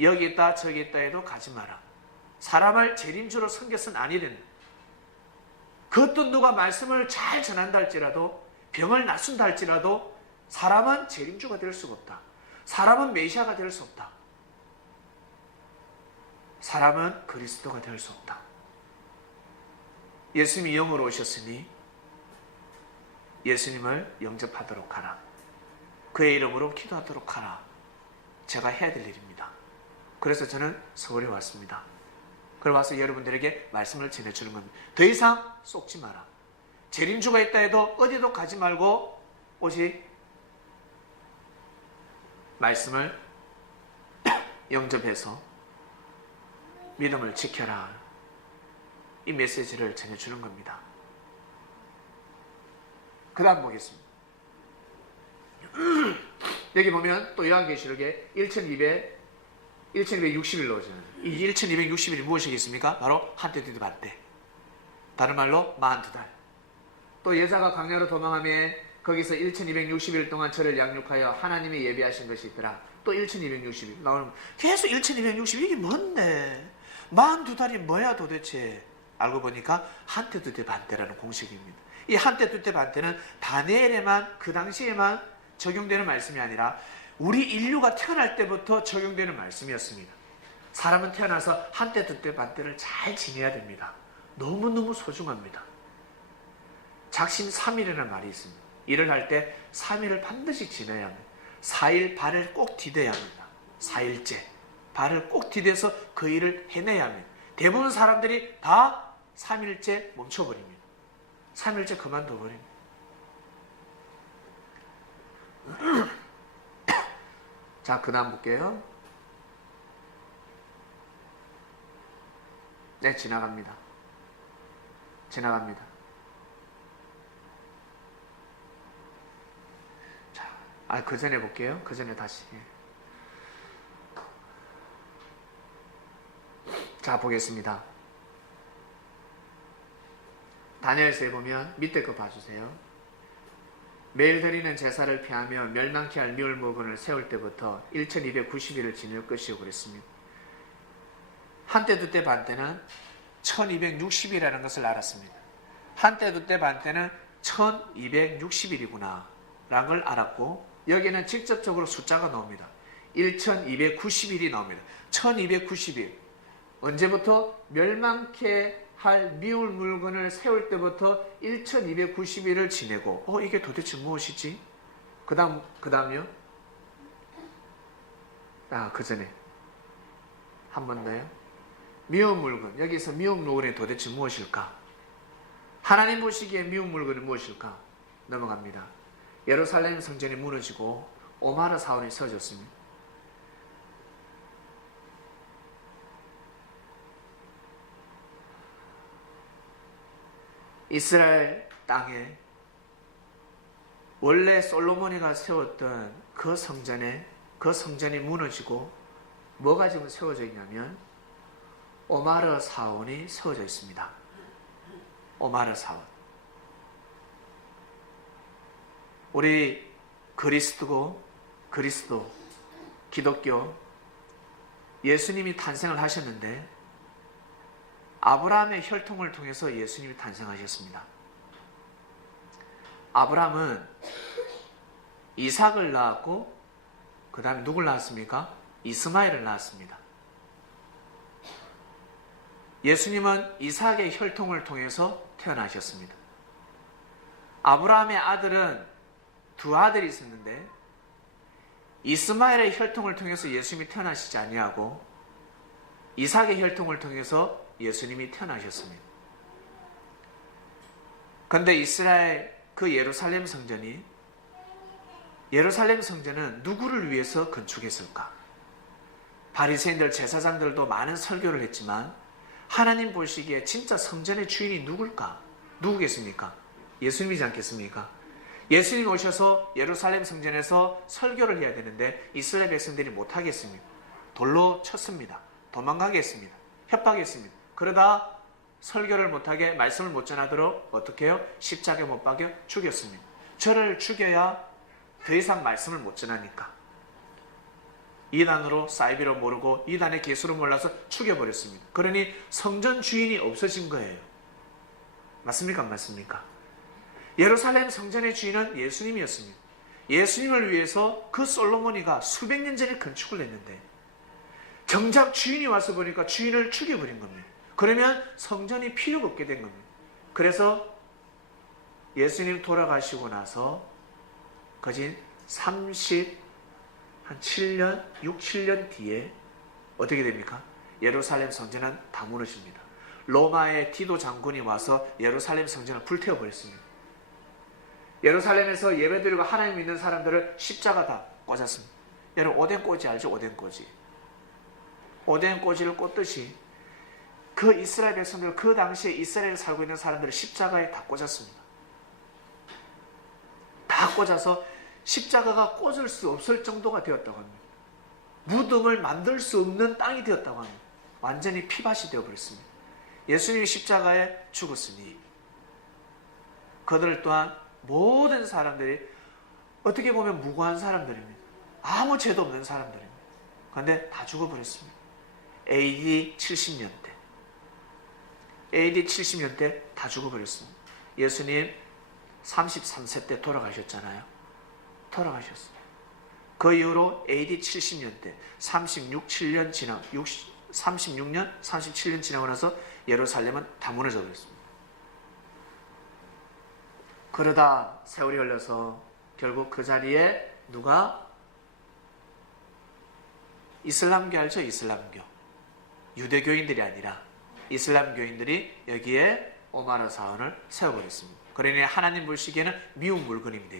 여기 있다 저기 있다 해도 가지 마라. 사람을 재림주로 섬겨서는 아니는 그것도 누가 말씀을 잘 전한다 할지라도 병을 낫춘다 할지라도 사람은 재림주가 될 수가 없다. 사람은 메시아가 될 수 없다. 사람은 그리스도가 될 수 없다. 예수님이 영으로 오셨으니 예수님을 영접하도록 하라. 그의 이름으로 기도하도록 하라. 제가 해야 될 일입니다. 그래서 저는 서울에 왔습니다. 그래 와서 여러분들에게 말씀을 전해주는 겁니다. 더 이상 속지 마라. 재림주가 있다 해도 어디도 가지 말고 오직 말씀을 영접해서 믿음을 지켜라. 이 메시지를 전해주는 겁니다. 그 다음 보겠습니다. 여기 보면 또 요한계시록에 1260일 나오잖아요. 이 1260일이 무엇이겠습니까? 바로 한때 뒤도 반때. 다른 말로 42달. 또 여자가 광야로 도망하며 거기서 1260일 동안 저를 양육하여 하나님이 예비하신 것이 있더라. 또 1260일 나오는 계속 1260일 이게 뭔데? 42달이 뭐야 도대체? 알고 보니까 한때 두때 반때라는 공식입니다. 이 한때 두때 반때는 다니엘에만 그 당시에만 적용되는 말씀이 아니라 우리 인류가 태어날 때부터 적용되는 말씀이었습니다. 사람은 태어나서 한때 두때 반때를 잘 지내야 됩니다. 너무너무 소중합니다. 작심 3일이라는 말이 있습니다. 일을 할 때 3일을 반드시 지내야 합니다. 4일 발을 꼭 디뎌야 합니다. 4일째 발을 꼭 디뎌서 그 일을 해내야 합니다. 대부분 사람들이 다 3일째 멈춰버립니다. 3일째 그만둬버립니다. 자, 그 다음 볼게요. 네, 지나갑니다. 자, 그 전에 볼게요. 그 전에 다시. 자, 보겠습니다. 다니엘서에 보면 밑에 거 봐주세요. 매일 드리는 제사를 피하며 멸망케 할 미울무근을 세울 때부터 1290일을 지낼 것이요 그랬습니다. 한때 두때 반때는 1260이라는 것을 알았습니다. 한때 두때 반때는 1260일이구나 라는 걸 알았고, 여기는 직접적으로 숫자가 나옵니다. 1290일이 나옵니다. 1290일. 언제부터? 멸망케 할 미울 물건을 세울 때부터 1290일을 지내고, 이게 도대체 무엇이지? 그 다음요? 그 전에 한 번 더요. 미운 물건. 여기서 미운 물건이 도대체 무엇일까? 하나님 보시기에 미운 물건이 무엇일까? 넘어갑니다. 예루살렘 성전이 무너지고 오마르 사원이 세워졌습니다. 이스라엘 땅에 원래 솔로몬이가 세웠던 그 성전이 무너지고 뭐가 지금 세워져 있냐면 오마르 사원이 세워져 있습니다. 오마르 사원. 우리 그리스도, 기독교, 예수님이 탄생을 하셨는데 아브라함의 혈통을 통해서 예수님이 탄생하셨습니다. 아브라함은 이삭을 낳았고 그 다음에 누굴 낳았습니까? 이스마엘을 낳았습니다. 예수님은 이삭의 혈통을 통해서 태어나셨습니다. 아브라함의 아들은 두 아들이 있었는데 이스마엘의 혈통을 통해서 예수님이 태어나시지 아니하고 이삭의 혈통을 통해서 예수님이 태어나셨습니다. 그런데 이스라엘 그 예루살렘 성전은 누구를 위해서 건축했을까? 바리새인들, 제사장들도 많은 설교를 했지만 하나님 보시기에 진짜 성전의 주인이 누굴까? 누구겠습니까? 예수님이지 않겠습니까? 예수님이 오셔서 예루살렘 성전에서 설교를 해야 되는데 이스라엘 백성들이 못하겠습니다. 돌로 쳤습니다. 도망가게 했습니다. 협박했습니다. 그러다 설교를 못하게, 말씀을 못 전하도록 어떻게 해요? 십자가에 못 박여 죽였습니다. 저를 죽여야 더 이상 말씀을 못 전하니까. 이단으로 사이비로 모르고 이단의 개수로 몰라서 죽여버렸습니다. 그러니 성전 주인이 없어진 거예요. 맞습니까? 안 맞습니까? 예루살렘 성전의 주인은 예수님이었습니다. 예수님을 위해서 그 솔로몬이가 수백 년 전에 건축을 했는데 정작 주인이 와서 보니까 주인을 죽여버린 겁니다. 그러면 성전이 필요가 없게 된 겁니다. 그래서 예수님 돌아가시고 나서 거진 7년, 6, 7년 뒤에 어떻게 됩니까? 예루살렘 성전은 다 무너집니다. 로마의 디도 장군이 와서 예루살렘 성전을 불태워버렸습니다. 예루살렘에서 예배드리고 하나님 믿는 사람들을 십자가다 꽂았습니다. 여러분 오뎅꼬지 알죠? 오뎅꼬지. 오뎅꼬지를 꽂듯이 그 이스라엘 백성들, 그 당시에 이스라엘에 살고 있는 사람들을 십자가에 다 꽂았습니다. 다 꽂아서 십자가가 꽂을 수 없을 정도가 되었다고 합니다. 무덤을 만들 수 없는 땅이 되었다고 합니다. 완전히 피밭이 되어버렸습니다. 예수님이 십자가에 죽었으니 그들 또한 모든 사람들이 어떻게 보면 무고한 사람들입니다. 아무 죄도 없는 사람들입니다. 그런데 다 죽어버렸습니다. AD 70년대 AD 70년대 다 죽어버렸습니다. 예수님 33세 때 돌아가셨잖아요. 돌아가셨어요. 그 이후로 AD 70년대 36년, 37년 지나고 나서 예루살렘은 다 무너져 버렸습니다. 그러다 세월이 흘러서 결국 그 자리에 누가? 이슬람교 알죠? 이슬람교. 유대교인들이 아니라 이슬람교인들이 여기에 오마르 사원을 세워버렸습니다. 그러니 하나님 보시기에는 미운 물건입니다.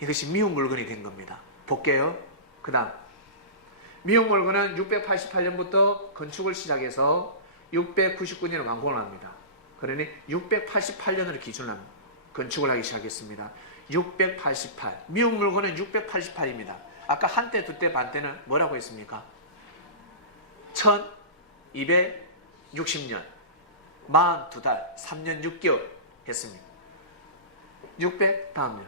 이것이 미운 물건이 된 겁니다. 볼게요. 그 다음 미운 물건은 688년부터 건축을 시작해서 699년에 완공을 합니다. 그러니 688년을 기준으로 건축을 하기 시작했습니다. 688 미운 물건은 688입니다. 아까 한때 두때 반때는 뭐라고 했습니까? 1260년 42달 3년 6개월 했습니다. 600 다음요.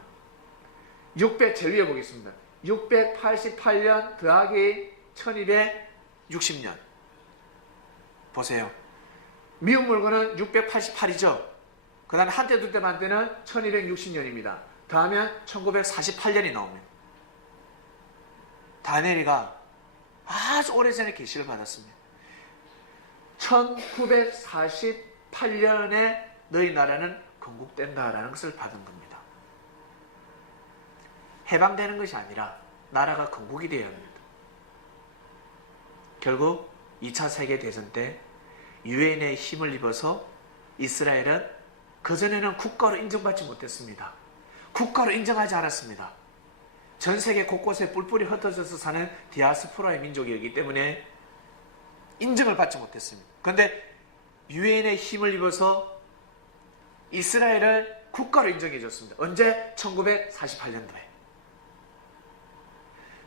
600 제일 위에 보겠습니다. 688년 더하기 1260년 보세요. 미운 물건은 688이죠. 그 다음에 한때 두때 반때는 1260년입니다. 더하면 1948년이 나옵니다. 다니엘이가 아주 오래전에 계시를 받았습니다. 1948년에 너희 나라는 건국된다라는 것을 받은 겁니다. 해방되는 것이 아니라 나라가 건국이 되어야 합니다. 결국 2차 세계대전 때 유엔의 힘을 입어서 이스라엘은 그전에는 국가로 인정받지 못했습니다. 국가로 인정하지 않았습니다. 전 세계 곳곳에 뿔뿔이 흩어져서 사는 디아스포라의 민족이었기 때문에 인정을 받지 못했습니다. 그런데 유엔의 힘을 입어서 이스라엘을 국가로 인정해 줬습니다. 언제? 1948년도에.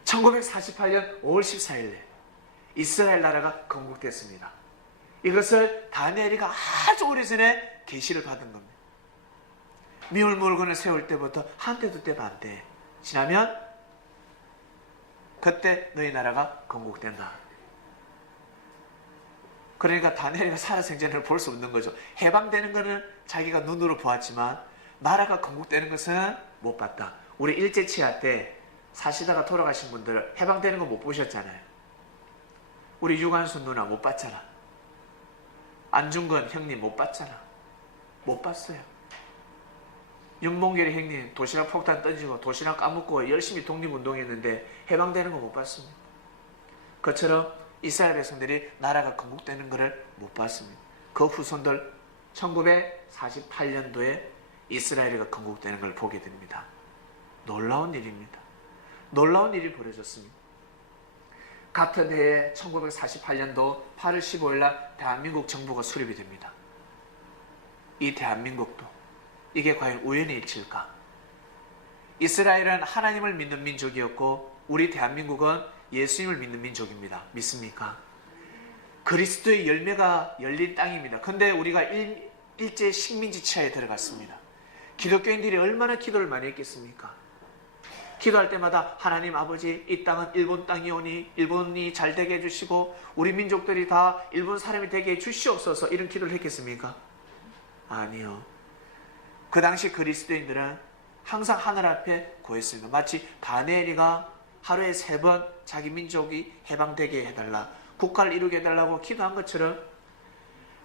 1948년 5월 14일에 이스라엘 나라가 건국됐습니다. 이것을 다니엘이가 아주 오래전에 계시를 받은 겁니다. 미울 물건을 세울 때부터 한때 두때 반때 지나면 그때 너희 나라가 건국된다. 그러니까 다니엘이가 살아생전을 볼 수 없는 거죠. 해방되는 것은 자기가 눈으로 보았지만 나라가 건국되는 것은 못 봤다. 우리 일제치하 때 사시다가 돌아가신 분들 해방되는 거 못 보셨잖아요. 우리 유관순 누나 못 봤잖아. 안중근 형님 못 봤잖아. 못 봤어요. 윤봉결이 형님 도시락 폭탄 던지고 도시락 까먹고 열심히 독립운동했는데 해방되는 거 못 봤습니다. 그처럼 이스라엘 백성들이 나라가 건국되는 것을 못 봤습니다. 그 후손들 1948년도에 이스라엘이 건국되는 걸 보게 됩니다. 놀라운 일입니다. 놀라운 일이 벌어졌습니다. 같은 해에 1948년도 8월 15일 날 대한민국 정부가 수립이 됩니다. 이 대한민국도 이게 과연 우연의 일치일까? 이스라엘은 하나님을 믿는 민족이었고 우리 대한민국은 예수님을 믿는 민족입니다. 믿습니까? 그리스도의 열매가 열린 땅입니다. 그런데 우리가 일제 식민지 치하에 들어갔습니다. 기독교인들이 얼마나 기도를 많이 했겠습니까? 기도할 때마다 하나님 아버지 이 땅은 일본 땅이오니 일본이 잘 되게 해주시고 우리 민족들이 다 일본 사람이 되게 해주시옵소서 이런 기도를 했겠습니까? 아니요. 그 당시 그리스도인들은 항상 하늘 앞에 구했습니다. 마치 다니엘이가 하루에 3번 자기 민족이 해방되게 해달라, 국가를 이루게 해달라고 기도한 것처럼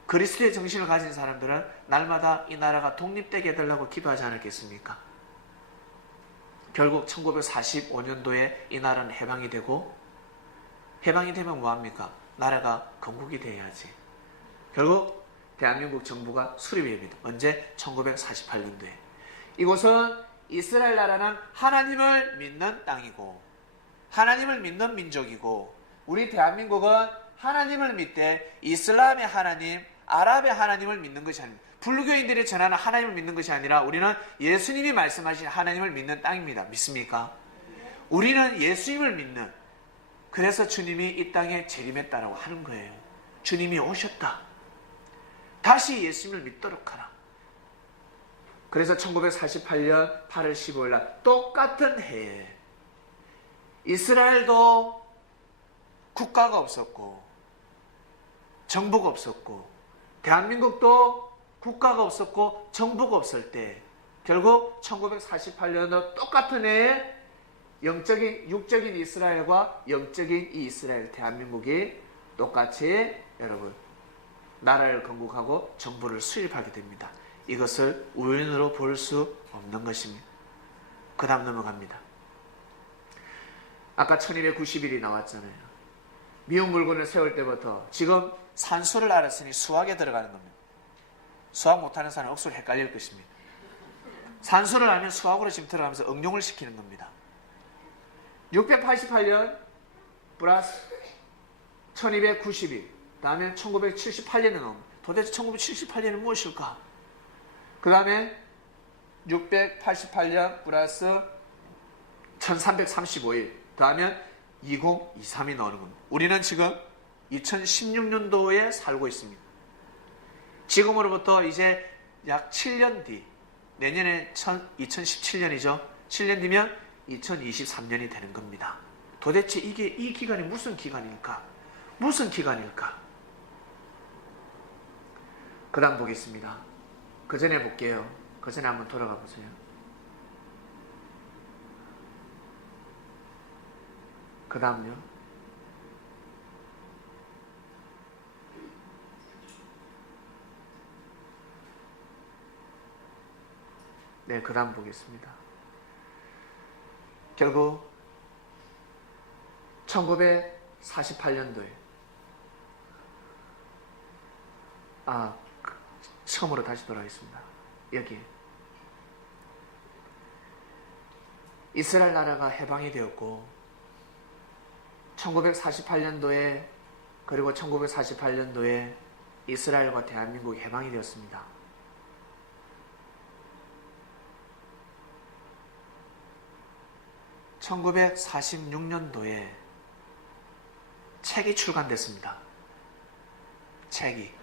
그리스도의 정신을 가진 사람들은 날마다 이 나라가 독립되게 해달라고 기도하지 않았겠습니까? 결국 1945년도에 이 나라는 해방이 되고, 해방이 되면 뭐합니까? 나라가 건국이 돼야지. 결국 대한민국 정부가 수립이 됩니다. 언제? 1948년도에. 이곳은 이스라엘 나라는 하나님을 믿는 땅이고 하나님을 믿는 민족이고, 우리 대한민국은 하나님을 믿되 이슬람의 하나님, 아랍의 하나님을 믿는 것이 아닙니다. 불교인들이 전하는 하나님을 믿는 것이 아니라 우리는 예수님이 말씀하신 하나님을 믿는 땅입니다. 믿습니까? 우리는 예수님을 믿는, 그래서 주님이 이 땅에 재림했다라고 하는 거예요. 주님이 오셨다. 다시 예수님을 믿도록 하라. 그래서 1948년 8월 15일 날 똑같은 해에 이스라엘도 국가가 없었고 정부가 없었고 대한민국도 국가가 없었고 정부가 없을 때, 결국 1948년도 똑같은 해에 영적인, 육적인 이스라엘과 영적인 이 이스라엘 대한민국이 똑같이 여러분 나라를 건국하고 정부를 수립하게 됩니다. 이것을 우연으로 볼 수 없는 것입니다. 그 다음 넘어갑니다. 아까 1290일이 나왔잖아요. 미운 물건을 세울 때부터 지금 산수를 알았으니 수학에 들어가는 겁니다. 수학 못하는 사람은 억수로 헷갈릴 것입니다. 산수를 알면 수학으로 지금 들어가면서 응용을 시키는 겁니다. 688년 플러스 1290일, 다음에 1978년에 나옵니다. 도대체 1978년은 무엇일까? 그 다음에 688년 플러스 1335일, 다음에 2023이 나오는 겁니다. 우리는 지금 2016년도에 살고 있습니다. 지금으로부터 이제 약 7년 뒤, 내년에 2017년이죠. 7년 뒤면 2023년이 되는 겁니다. 도대체 이 기간이 무슨 기간일까? 무슨 기간일까? 그 다음 보겠습니다. 그 전에 볼게요. 그 전에 한번 돌아가 보세요. 그 다음요. 네, 그 다음 보겠습니다. 결국 1948년도에 처음으로 다시 돌아가겠습니다. 여기 이스라엘 나라가 해방이 되었고 1948년도에 그리고 1948년도에 이스라엘과 대한민국이 해방이 되었습니다. 1946년도에 책이 출간됐습니다. 책이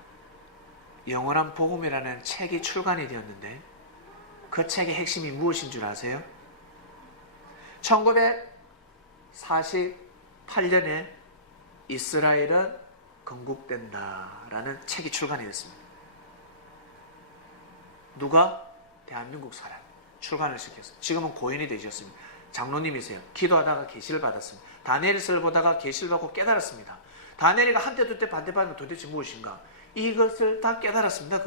영원한 복음이라는 책이 출간이 되었는데 그 책의 핵심이 무엇인 줄 아세요? 1948년에 이스라엘은 건국된다라는 책이 출간이 됐습니다. 누가? 대한민국 사람 출간을 시켰어요. 지금은 고인이 되셨습니다. 장로님이세요. 기도하다가 계시를 받았습니다. 다니엘서를 보다가 계시를 받고 깨달았습니다. 다니엘이가 한때 두때 반대받는 도대체 무엇인가? 이것을 다 깨달았습니다.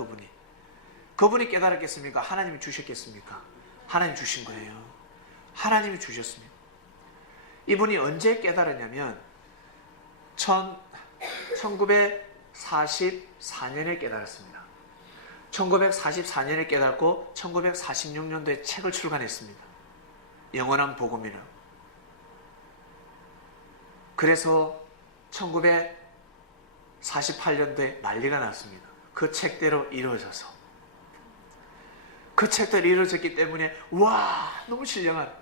그분이 깨달았겠습니까? 하나님이 주셨겠습니까? 하나님이 주신 거예요. 하나님이 주셨습니다. 이분이 언제 깨달았냐면 1944년에 깨달았습니다. 1944년에 깨닫고 1946년도에 책을 출간했습니다. 영원한 복음이라. 그래서 1948년도에 난리가 났습니다. 그 책대로 이루어져서. 그 책대로 이루어졌기 때문에 와, 너무 신령한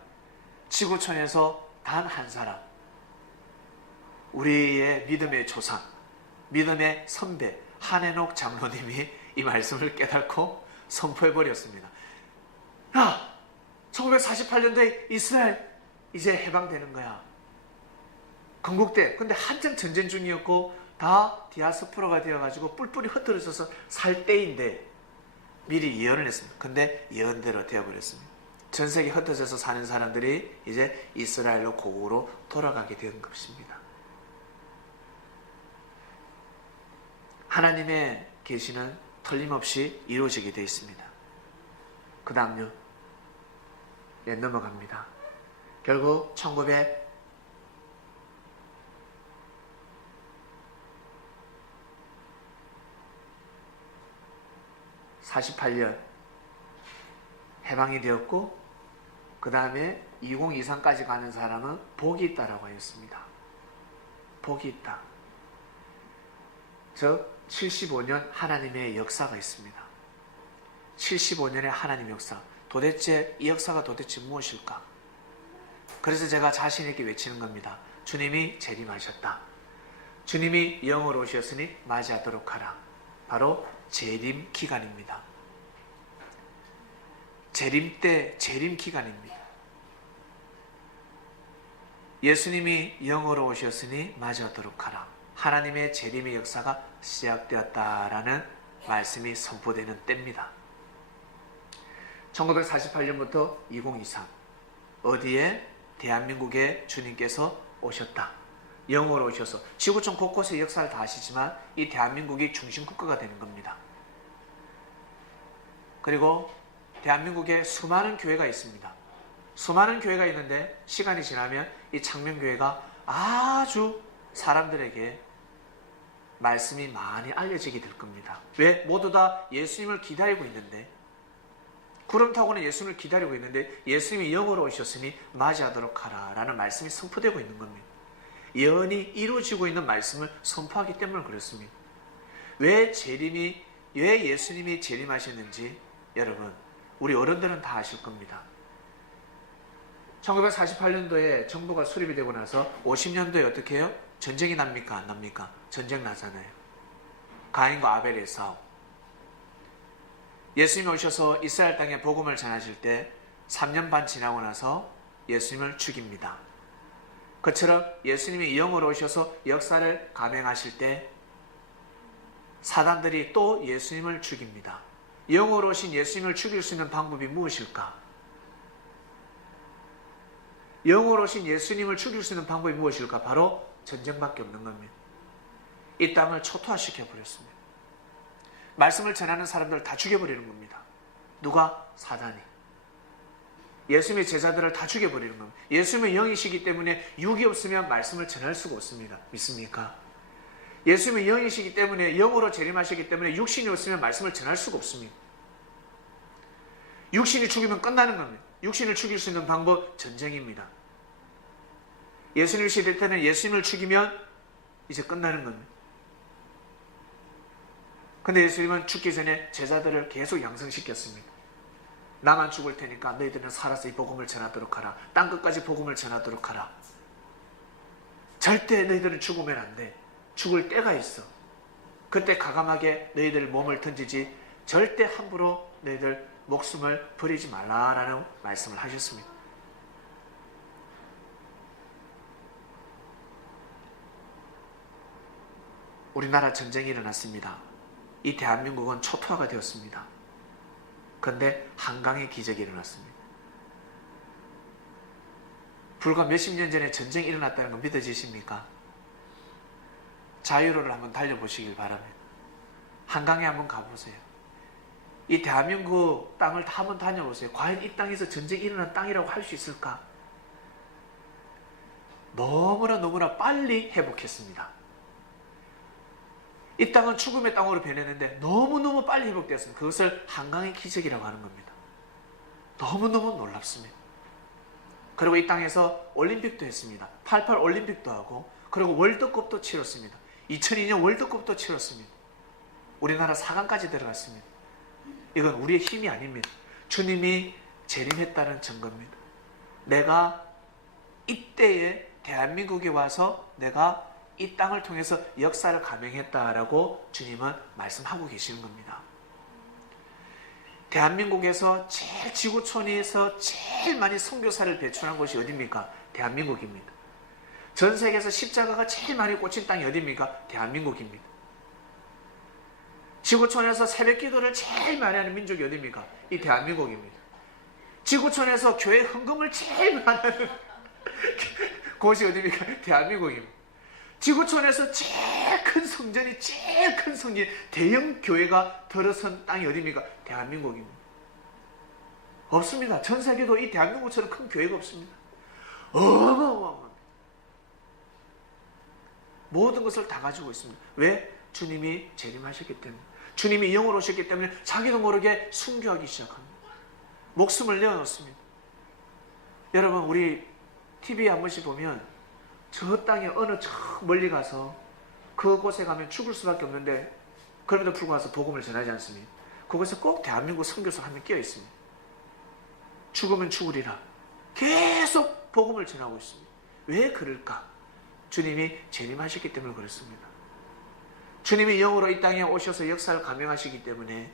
지구촌에서 단 한 사람, 우리의 믿음의 조상, 믿음의 선배 한해녹 장로님이 이 말씀을 깨닫고 선포해버렸습니다. 1948년도에 이스라엘 이제 해방되는 거야. 건국돼. 근데 한참 전쟁 중이었고 다 디아스포라가 되어가지고 뿔뿔이 흩어져서 살 때인데 미리 예언을 했습니다. 근데 예언대로 되어버렸습니다. 전 세계 흩어져서 사는 사람들이 이제 이스라엘로 고국으로 돌아가게 된 것입니다. 하나님의 계시는 틀림없이 이루어지게 되어 있습니다. 그 다음요. 넘어갑니다. 결국 1948년 해방이 되었고 그 다음에 2023까지 가는 사람은 복이 있다라고 하였습니다. 복이 있다. 즉 75년 하나님의 역사가 있습니다. 75년의 하나님의 역사. 도대체 이 역사가 도대체 무엇일까? 그래서 제가 자신 있게 외치는 겁니다. 주님이 재림하셨다. 주님이 영으로 오셨으니 맞이하도록 하라. 바로 재림 기간입니다. 재림 때 재림 기간입니다. 예수님이 영으로 오셨으니 맞이하도록 하라. 하나님의 재림의 역사가 시작되었다라는 말씀이 선포되는 때입니다. 1948년부터 2023 어디에? 대한민국에 주님께서 오셨다. 영으로 오셔서 지구촌 곳곳에 역사를 다 하시지만 이 대한민국이 중심 국가가 되는 겁니다. 그리고 대한민국에 수많은 교회가 있습니다. 수많은 교회가 있는데 시간이 지나면 이 창명교회가 아주 사람들에게 말씀이 많이 알려지게 될 겁니다. 왜? 모두 다 예수님을 기다리고 있는데, 구름 타고는 예수님을 기다리고 있는데 예수님이 영으로 오셨으니 맞이하도록 하라 라는 말씀이 선포되고 있는 겁니다. 예언이 이루어지고 있는 말씀을 선포하기 때문에 그렇습니다. 왜 예수님이 재림하셨는지 여러분 우리 어른들은 다 아실 겁니다. 1948년도에 정부가 수립이 되고 나서 50년도에 어떻게 해요? 전쟁이 납니까? 안 납니까? 전쟁 나잖아요. 가인과 아벨의 싸움. 예수님이 오셔서 이스라엘 땅에 복음을 전하실 때 3년 반 지나고 나서 예수님을 죽입니다. 그처럼 예수님이 영으로 오셔서 역사를 감행하실 때 사단들이 또 예수님을 죽입니다. 영으로 오신 예수님을 죽일 수 있는 방법이 무엇일까? 영으로 오신 예수님을 죽일 수 있는 방법이 무엇일까? 바로 전쟁밖에 없는 겁니다. 이 땅을 초토화시켜 버렸습니다. 말씀을 전하는 사람들을 다 죽여버리는 겁니다. 누가? 사단이. 예수님의 제자들을 다 죽여버리는 겁니다. 예수님의 영이시기 때문에 육이 없으면 말씀을 전할 수가 없습니다. 믿습니까? 예수님의 영이시기 때문에 영으로 재림하시기 때문에 육신이 없으면 말씀을 전할 수가 없습니다. 육신이 죽이면 끝나는 겁니다. 육신을 죽일 수 있는 방법 전쟁입니다. 예수님 시대 때는 예수님을 죽이면 이제 끝나는 겁니다. 근데 예수님은 죽기 전에 제자들을 계속 양성시켰습니다. 나만 죽을 테니까 너희들은 살아서 이 복음을 전하도록 하라. 땅끝까지 복음을 전하도록 하라. 절대 너희들은 죽으면 안 돼. 죽을 때가 있어. 그때 과감하게 너희들 몸을 던지지 절대 함부로 너희들 목숨을 버리지 말라라는 말씀을 하셨습니다. 우리나라 전쟁이 일어났습니다. 이 대한민국은 초토화가 되었습니다. 그런데 한강의 기적이 일어났습니다. 불과 몇십 년 전에 전쟁이 일어났다는 거 믿어지십니까? 자유로를 한번 달려보시길 바랍니다. 한강에 한번 가보세요. 이 대한민국 땅을 다 한번 다녀보세요. 과연 이 땅에서 전쟁이 일어난 땅이라고 할 수 있을까? 너무나 빨리 회복했습니다. 이 땅은 죽음의 땅으로 변했는데 너무너무 빨리 회복되었습니다. 그것을 한강의 기적이라고 하는 겁니다. 너무너무 놀랍습니다. 그리고 이 땅에서 올림픽도 했습니다. 88 올림픽도 하고 그리고 월드컵도 치렀습니다. 2002년 월드컵도 치렀습니다. 우리나라 4강까지 들어갔습니다. 이건 우리의 힘이 아닙니다. 주님이 재림했다는 증거입니다. 내가 이때에 대한민국에 와서 내가 이 땅을 통해서 역사를 감행했다라고 주님은 말씀하고 계시는 겁니다. 대한민국에서 제일 지구촌에서 제일 많이 선교사를 배출한 곳이 어디입니까? 대한민국입니다. 전 세계에서 십자가가 제일 많이 꽂힌 땅이 어디입니까? 대한민국입니다. 지구촌에서 새벽 기도를 제일 많이 하는 민족이 어디입니까? 이 대한민국입니다. 지구촌에서 교회 헌금을 제일 많은 곳이 어디입니까? 대한민국입니다. 지구촌에서 제일 큰 성전이, 제일 큰 성전, 대형 교회가 들어선 땅이 어디입니까? 대한민국입니다. 없습니다. 전 세계도 이 대한민국처럼 큰 교회가 없습니다. 어마어마합니다. 모든 것을 다 가지고 있습니다. 왜? 주님이 재림하셨기 때문에, 주님이 영으로 오셨기 때문에 자기도 모르게 순교하기 시작합니다. 목숨을 내어놓습니다. 여러분, 우리 TV에 한 번씩 보면 저 땅에 어느 저 멀리 가서 그곳에 가면 죽을 수밖에 없는데 그럼에도 불구하고 복음을 전하지 않습니까? 그곳에 꼭 대한민국 선교사 한 명 끼어 있습니다. 죽으면 죽으리라. 계속 복음을 전하고 있습니다. 왜 그럴까? 주님이 재림하셨기 때문에 그렇습니다. 주님이 영으로 이 땅에 오셔서 역사를 감행하시기 때문에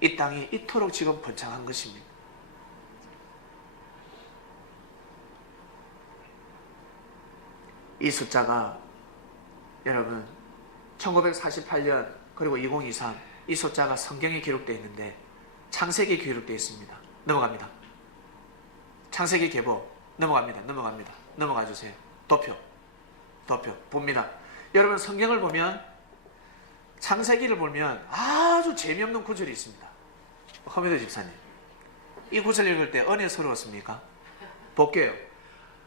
이 땅이 이토록 지금 번창한 것입니다. 이 숫자가 여러분 1948년 그리고 2023 이 숫자가 성경에 기록되어 있는데 창세기에 기록되어 있습니다. 넘어갑니다. 창세기 계보 넘어갑니다. 넘어가 주세요. 도표 봅니다. 여러분, 성경을 보면 창세기를 보면 아주 재미없는 구절이 있습니다. 허메드 집사님, 이 구절 읽을 때 은혜스러웠습니까? 볼게요.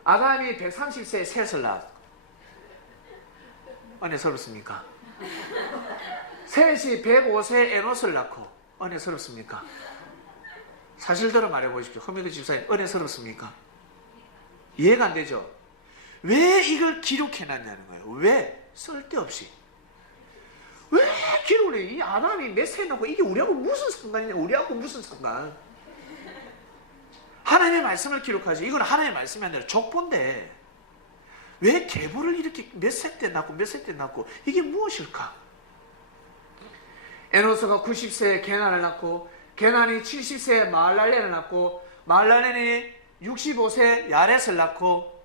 아담이 130세에 셋을 낳았고 은혜스럽습니까? 셋이 105세에 에노스를 낳고 은혜스럽습니까? 사실대로 말해보십시오. 허메드 집사님, 은혜스럽습니까? 이해가 안 되죠? 왜 이걸 기록해놨냐는 거예요. 왜? 쓸데없이. 왜 기록을 해? 이 아담이 몇 세 낳고 이게 우리하고 무슨 상관이냐? 우리하고 무슨 상관? 하나님의 말씀을 기록하지. 이건 하나님의 말씀이 아니라 족보인데 왜 계보를 이렇게 몇 세 때 낳고 몇 세 때 낳고 이게 무엇일까? 에노스가 90세에 게난을 낳고 게난이 70세에 마할랄렐을 낳고 마할랄렐이 65세에 야렛을 낳고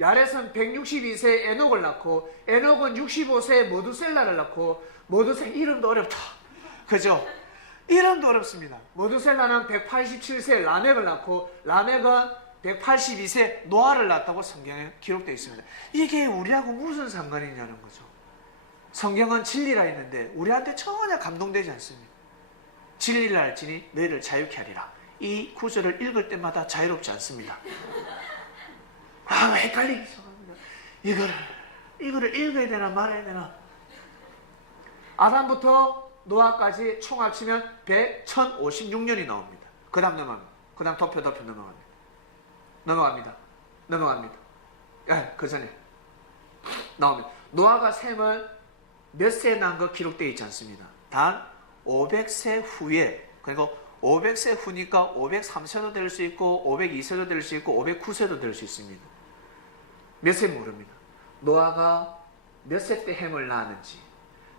야렛은 162세에 에녹을 낳고 에녹은 65세에 모두셀라를 낳고 모두셀라 이름도 어렵다. 그죠? 이름도 어렵습니다. 모두셀라는 187세에 라멕을 낳고 라멕은 182세에 노아를 낳았다고 성경에 기록되어 있습니다. 이게 우리하고 무슨 상관이냐는 거죠. 성경은 진리라 했는데 우리한테 전혀 감동되지 않습니다. 진리를 알지니 너희를 자유케 하리라. 이 구절을 읽을 때마다 자유롭지 않습니다. 헷갈리기 시작합니다. 이거를 읽어야 되나 말아야 되나. 아담부터 노아까지 총 합치면 1056년이 나옵니다. 그 다음 넘어갑니다. 그 다음 도표 넘어갑니다. 그 전에 나옵니다. 노아가 셈을 몇 세에 낳은 거 기록되어 있지 않습니다. 단 500세 후에, 그리고 500세 후니까 503세도 될 수 있고 502세도 될 수 있고 509세도 될 수 있습니다. 몇 세 모릅니다. 노아가 몇 세 때 햄을 낳았는지.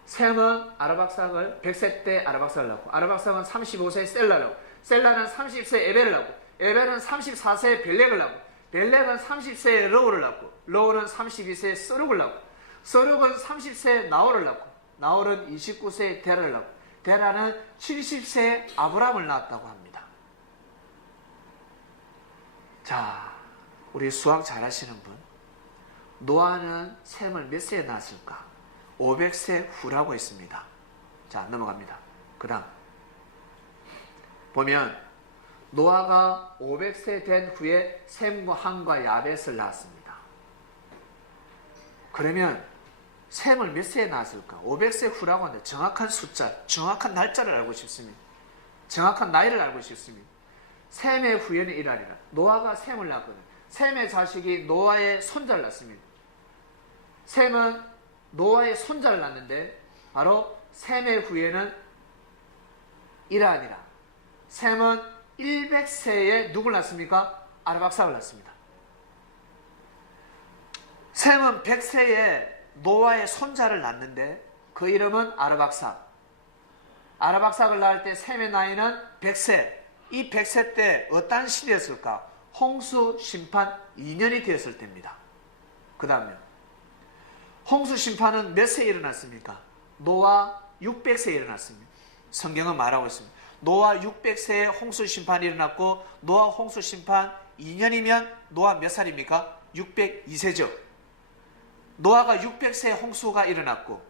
셈은 아르박삭을 100세 때 아르박삭을 낳고 아르박삭은 35세에 셀라를 낳고 셀라는 30세에 에벨을 낳고 에벨은 34세에 벨렉을 낳고 벨렉은 30세에 러우를 낳고 러우는 32세에 서룩을 낳고 서룩은 30세에 나홀을 낳고 나홀은 29세에 데라를 낳고 데라는 70세에 아브람을 낳았다고 합니다. 자, 우리 수학 잘하시는 분, 노아는 셈을 몇 세에 낳았을까? 500세 후라고 했습니다. 자, 넘어갑니다. 그 다음 보면 노아가 500세 된 후에 셈과 함과 야벳을 낳았습니다. 그러면 셈을 몇 세에 낳았을까? 500세 후라고 하는데 정확한 숫자, 정확한 날짜를 알고 싶습니다. 정확한 나이를 알고 싶습니다. 셈의 후에는 이라니라. 노아가 셈을 낳았거든요. 셈의 자식이 노아의 손자를 낳습니다. 셈은 노아의 손자를 낳는데 바로 셈의 후에는 이라니라. 셈은 100세에 누굴 낳습니까? 아르박삭을 낳습니다. 셈은 100세에 노아의 손자를 낳는데 그 이름은 아르박삭. 아르박삭을 낳을 때 셈의 나이는 100세. 이 100세 때 어떤 시대였을까? 홍수 심판 2년이 되었을 때입니다. 그 다음에 홍수 심판은 몇 세에 일어났습니까? 노아 600세에 일어났습니다. 성경은 말하고 있습니다. 노아 600세에 홍수 심판이 일어났고 노아 홍수 심판 2년이면 노아 몇 살입니까? 602세죠. 노아가 600세에 홍수가 일어났고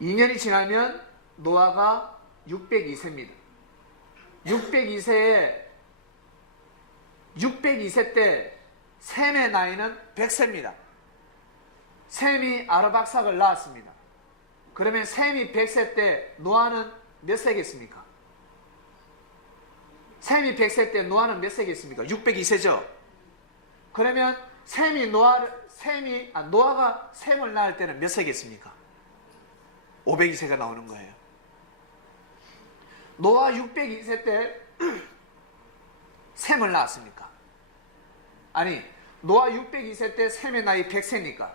2년이 지나면 노아가 602세입니다. 602세 때 셈의 나이는 100세입니다. 셈이 아르박삭을 낳았습니다. 그러면 셈이 100세 때 노아는 몇 세겠습니까? 셈이 100세 때 노아는 몇 세겠습니까? 602세죠. 그러면 노아가 셈을 낳을 때는 몇 세겠습니까? 502세가 나오는 거예요. 노아 602세 때 셈을 낳았습니까? 아니, 노아 602세 때 셈의 나이 100세니까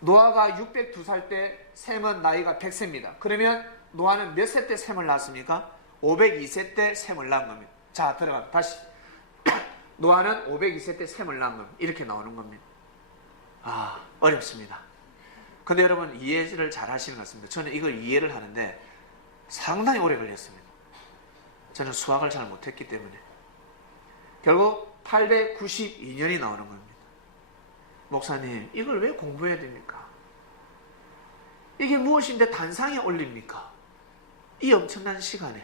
노아가 602살 때 셈은 나이가 100세입니다. 그러면 노아는 몇 세 때 셈을 낳았습니까? 502세 때 셈을 낳은 겁니다. 자, 들어갑니다. 다시. 노아는 502세 때 셈을 낳은 겁니다. 이렇게 나오는 겁니다. 아, 어렵습니다. 근데 여러분 이해를 잘 하시는 것 같습니다. 저는 이걸 이해를 하는데 상당히 오래 걸렸습니다. 저는 수학을 잘 못했기 때문에. 결국 892년이 나오는 겁니다. 목사님, 이걸 왜 공부해야 됩니까? 이게 무엇인데 단상에 올립니까? 이 엄청난 시간에.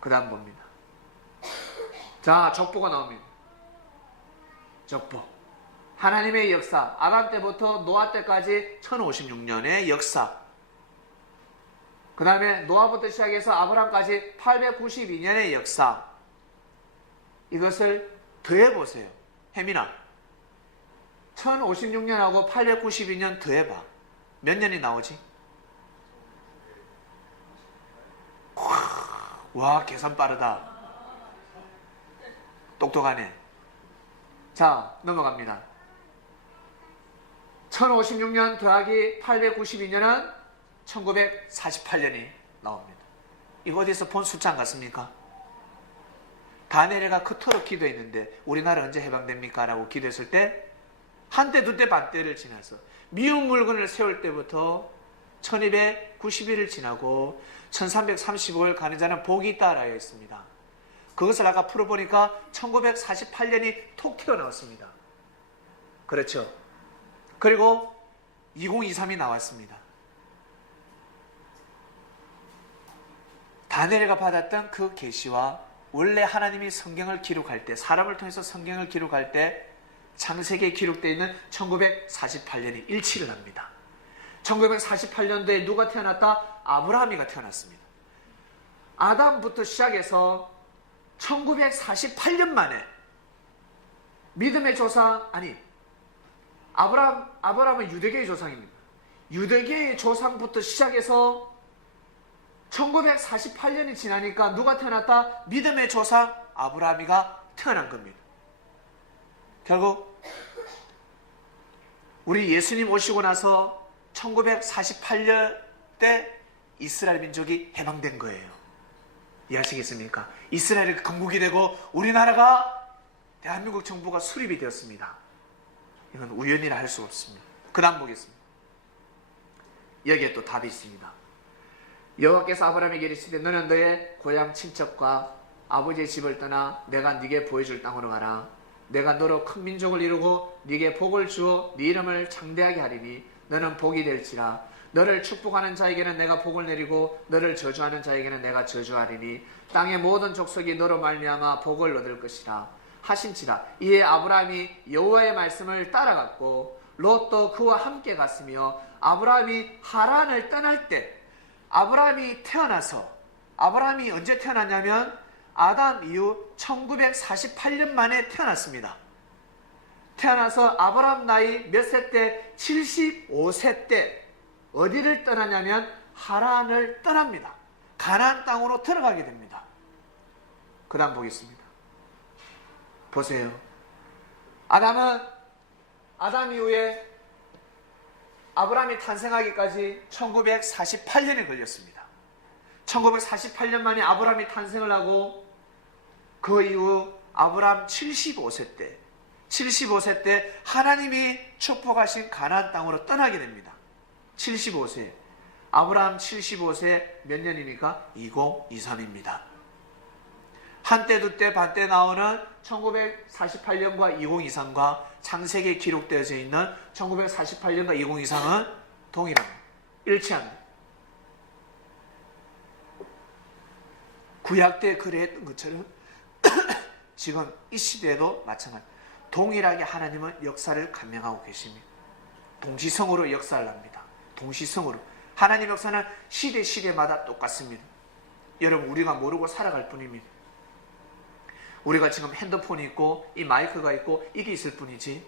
그 다음 봅니다. 자, 족보가 나옵니다. 족보. 하나님의 역사. 아담 때부터 노아 때까지 1056년의 역사. 그 다음에 노아부터 시작해서 아브람까지 892년의 역사. 이것을 더해보세요. 혜민아, 1056년하고 892년 더해봐. 몇 년이 나오지? 와, 계산 빠르다. 똑똑하네. 자, 넘어갑니다. 1056년 더하기 892년은 1948년이 나옵니다. 이거 어디서 본 숫자 안 같습니까? 다니엘가 그토록 기도했는데 우리나라 언제 해방됩니까? 라고 기도했을 때 한때 두때 반때를 지나서 미운 물건을 세울 때부터 1291을 지나고 1335를 가는 자는 복이 있다라 했습니다. 그것을 아까 풀어보니까 1948년이 톡 튀어나왔습니다. 그렇죠. 그리고 2023이 나왔습니다. 다니엘가 받았던 그 계시와 원래 하나님이 성경을 기록할 때, 사람을 통해서 성경을 기록할 때 창세기에 기록되어 있는 1948년이 일치를 합니다. 1948년도에 누가 태어났다? 아브라함이가 태어났습니다. 아담부터 시작해서 1948년 만에 믿음의 조상, 아니, 아브라함은 유대계의 조상입니다. 유대계의 조상부터 시작해서 1948년이 지나니까 누가 태어났다? 믿음의 조상 아브라함이가 태어난 겁니다. 결국 우리 예수님 오시고 나서 1948년 때 이스라엘 민족이 해방된 거예요. 이해하시겠습니까? 이스라엘이 건국이 되고 우리나라가 대한민국 정부가 수립이 되었습니다. 이건 우연이라 할 수가 없습니다. 그 다음 보겠습니다. 여기에 또 답이 있습니다. 여호와께서 아브라함에게 이르시되 너는 너의 고향 친척과 아버지의 집을 떠나 내가 네게 보여줄 땅으로 가라. 내가 너로 큰 민족을 이루고 네게 복을 주어 네 이름을 창대하게 하리니 너는 복이 될지라. 너를 축복하는 자에게는 내가 복을 내리고 너를 저주하는 자에게는 내가 저주하리니 땅의 모든 족속이 너로 말미암아 복을 얻을 것이라 하신지라. 이에 아브라함이 여호와의 말씀을 따라갔고 롯도 그와 함께 갔으며 아브라함이 하란을 떠날 때 아브라함이 언제 태어났냐면 아담 이후 1948년 만에 태어났습니다. 태어나서 아브라함 나이 몇 세 때? 75세 때 어디를 떠나냐면 하란을 떠납니다. 가나안 땅으로 들어가게 됩니다. 그 다음 보겠습니다. 보세요. 아담 이후에 아브라함이 탄생하기까지 1948년이 걸렸습니다. 1948년 만에 아브라함이 탄생을 하고 그 이후 아브라함 75세 때 하나님이 축복하신 가나안 땅으로 떠나게 됩니다. 75세. 아브라함 75세 몇 년입니까? 2023입니다. 한때 두때 반때 나오는 1948년과 2023과 창세기에 기록되어져 있는 1948년과 2023은 동일합니다. 일치합니다. 구약 때 그래했던 것처럼 지금 이 시대에도 마찬가지입니다. 동일하게 하나님은 역사를 감행하고 계십니다. 동시성으로 역사를 합니다. 동시성으로. 하나님 역사는 시대마다 똑같습니다. 여러분, 우리가 모르고 살아갈 뿐입니다. 우리가 지금 핸드폰이 있고 이 마이크가 있고 이게 있을 뿐이지,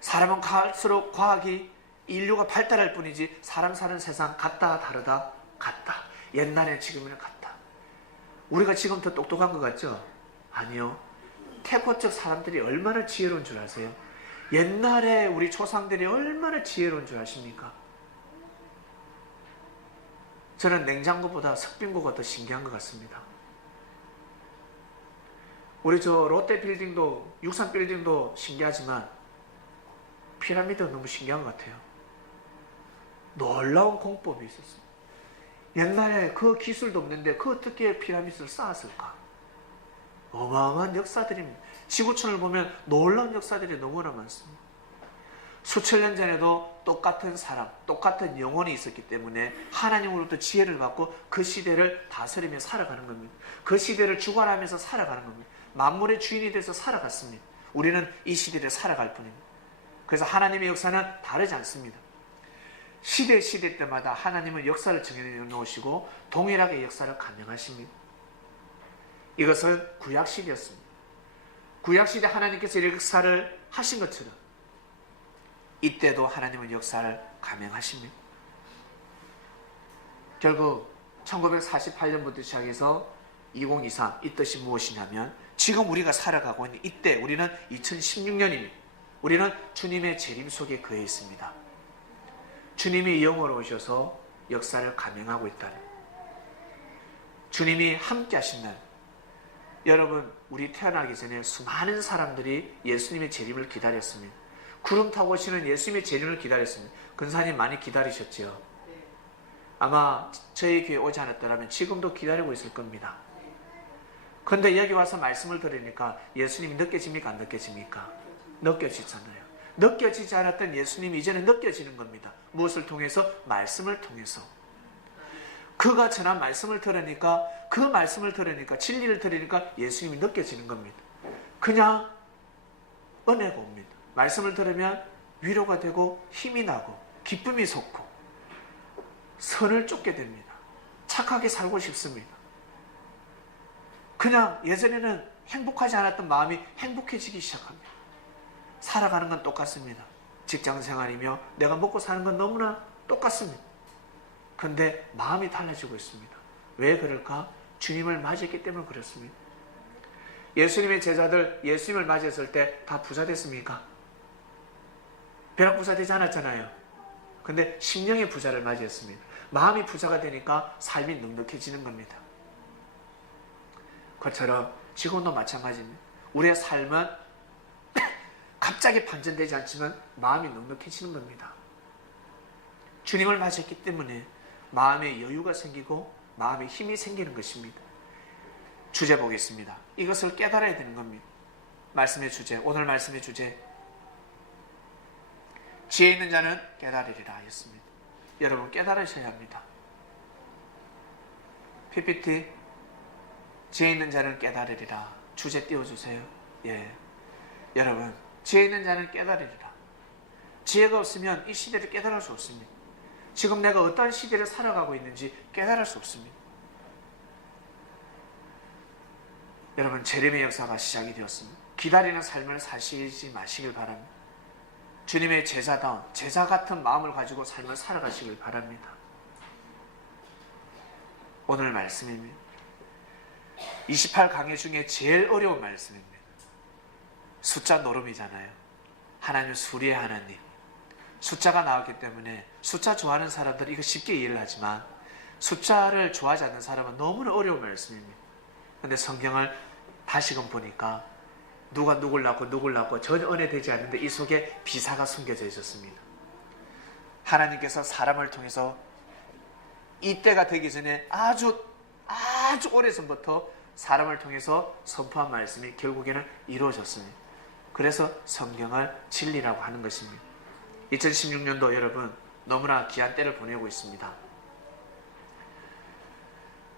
사람은 갈수록 과학이 인류가 발달할 뿐이지 사람 사는 세상 같다 다르다? 같다. 옛날에 지금이랑 같다. 우리가 지금 더 똑똑한 것 같죠? 아니요. 태고적 사람들이 얼마나 지혜로운 줄 아세요? 옛날에 우리 조상들이 얼마나 지혜로운 줄 아십니까? 저는 냉장고보다 석빙고가 더 신기한 것 같습니다. 우리 저 롯데 빌딩도, 육산 빌딩도 신기하지만 피라미드가 너무 신기한 것 같아요. 놀라운 공법이 있었어요. 옛날에 그 기술도 없는데 그 어떻게 피라미드를 쌓았을까? 어마어마한 역사들입니다. 지구촌을 보면 놀라운 역사들이 너무나 많습니다. 수천 년 전에도 똑같은 사람, 똑같은 영혼이 있었기 때문에 하나님으로부터 지혜를 받고 그 시대를 다스리며 살아가는 겁니다. 그 시대를 주관하면서 살아가는 겁니다. 만물의 주인이 돼서 살아갔습니다. 우리는 이 시대를 살아갈 뿐입니다. 그래서 하나님의 역사는 다르지 않습니다. 시대 때마다 하나님은 역사를 정해놓으시고 동일하게 역사를 감행하십니다. 이것은 구약시대였습니다. 구약시대 하나님께서 역사를 하신 것처럼 이때도 하나님은 역사를 감행하십니다. 결국 1948년부터 시작해서 2023, 이 뜻이 무엇이냐면 지금 우리가 살아가고 있는 이때, 우리는 2016년입니다. 우리는 주님의 재림 속에 거해 있습니다. 주님이 영으로 오셔서 역사를 감행하고 있다는, 주님이 함께 하신다는. 여러분, 우리 태어나기 전에 수많은 사람들이 예수님의 재림을 기다렸습니다. 구름 타고 오시는 예수님의 재림을 기다렸습니다. 근사님 많이 기다리셨죠? 아마 저희 교회 오지 않았더라면 지금도 기다리고 있을 겁니다. 그런데 여기 와서 말씀을 들으니까 예수님이 느껴집니까? 안 느껴집니까? 느껴지잖아요. 느껴지지 않았던 예수님이 이제는 느껴지는 겁니다. 무엇을 통해서? 말씀을 통해서. 그가 전한 말씀을 들으니까, 그 말씀을 들으니까, 진리를 들으니까 예수님이 느껴지는 겁니다. 그냥 은혜가 옵니다. 말씀을 들으면 위로가 되고 힘이 나고 기쁨이 솟고 선을 쫓게 됩니다. 착하게 살고 싶습니다. 그냥 예전에는 행복하지 않았던 마음이 행복해지기 시작합니다. 살아가는 건 똑같습니다. 직장생활이며 내가 먹고 사는 건 너무나 똑같습니다. 그런데 마음이 달라지고 있습니다. 왜 그럴까? 주님을 맞이했기 때문에 그렇습니다. 예수님의 제자들 예수님을 맞이했을 때 다 부자 됐습니까? 벼락 부자 되지 않았잖아요. 근데 심령의 부자를 맞이했습니다. 마음이 부자가 되니까 삶이 넉넉해지는 겁니다. 그처럼 지금도 마찬가지입니다. 우리의 삶은 갑자기 반전되지 않지만 마음이 넉넉해지는 겁니다. 주님을 맞이했기 때문에 마음에 여유가 생기고 마음에 힘이 생기는 것입니다. 주제 보겠습니다. 이것을 깨달아야 되는 겁니다. 말씀의 주제, 오늘 말씀의 주제, 지혜 있는 자는 깨달으리라 하였습니다. 여러분, 깨달으셔야 합니다. PPT, 지혜 있는 자는 깨달으리라. 주제 띄워주세요. 예, 여러분, 지혜 있는 자는 깨달으리라. 지혜가 없으면 이 시대를 깨달을 수 없습니다. 지금 내가 어떠한 시대를 살아가고 있는지 깨달을 수 없습니다. 여러분, 재림의 역사가 시작이 되었습니다. 기다리는 삶을 사시지 마시길 바랍니다. 주님의 제자다운 제자 같은 마음을 가지고 삶을 살아가시길 바랍니다. 오늘 말씀입니다. 28강의 중에 제일 어려운 말씀입니다. 숫자 노름이잖아요. 하나님은 수리의 하나님. 숫자가 나왔기 때문에 숫자 좋아하는 사람들은 이거 쉽게 이해를 하지만 숫자를 좋아하지 않는 사람은 너무나 어려운 말씀입니다. 그런데 성경을 다시금 보니까 누가 누굴 낳고 전혀 은혜되지 않는데 이 속에 비사가 숨겨져 있었습니다. 하나님께서 사람을 통해서 이때가 되기 전에 아주 오래전부터 사람을 통해서 선포한 말씀이 결국에는 이루어졌습니다. 그래서 성경을 진리라고 하는 것입니다. 2016년도 여러분 너무나 귀한 때를 보내고 있습니다.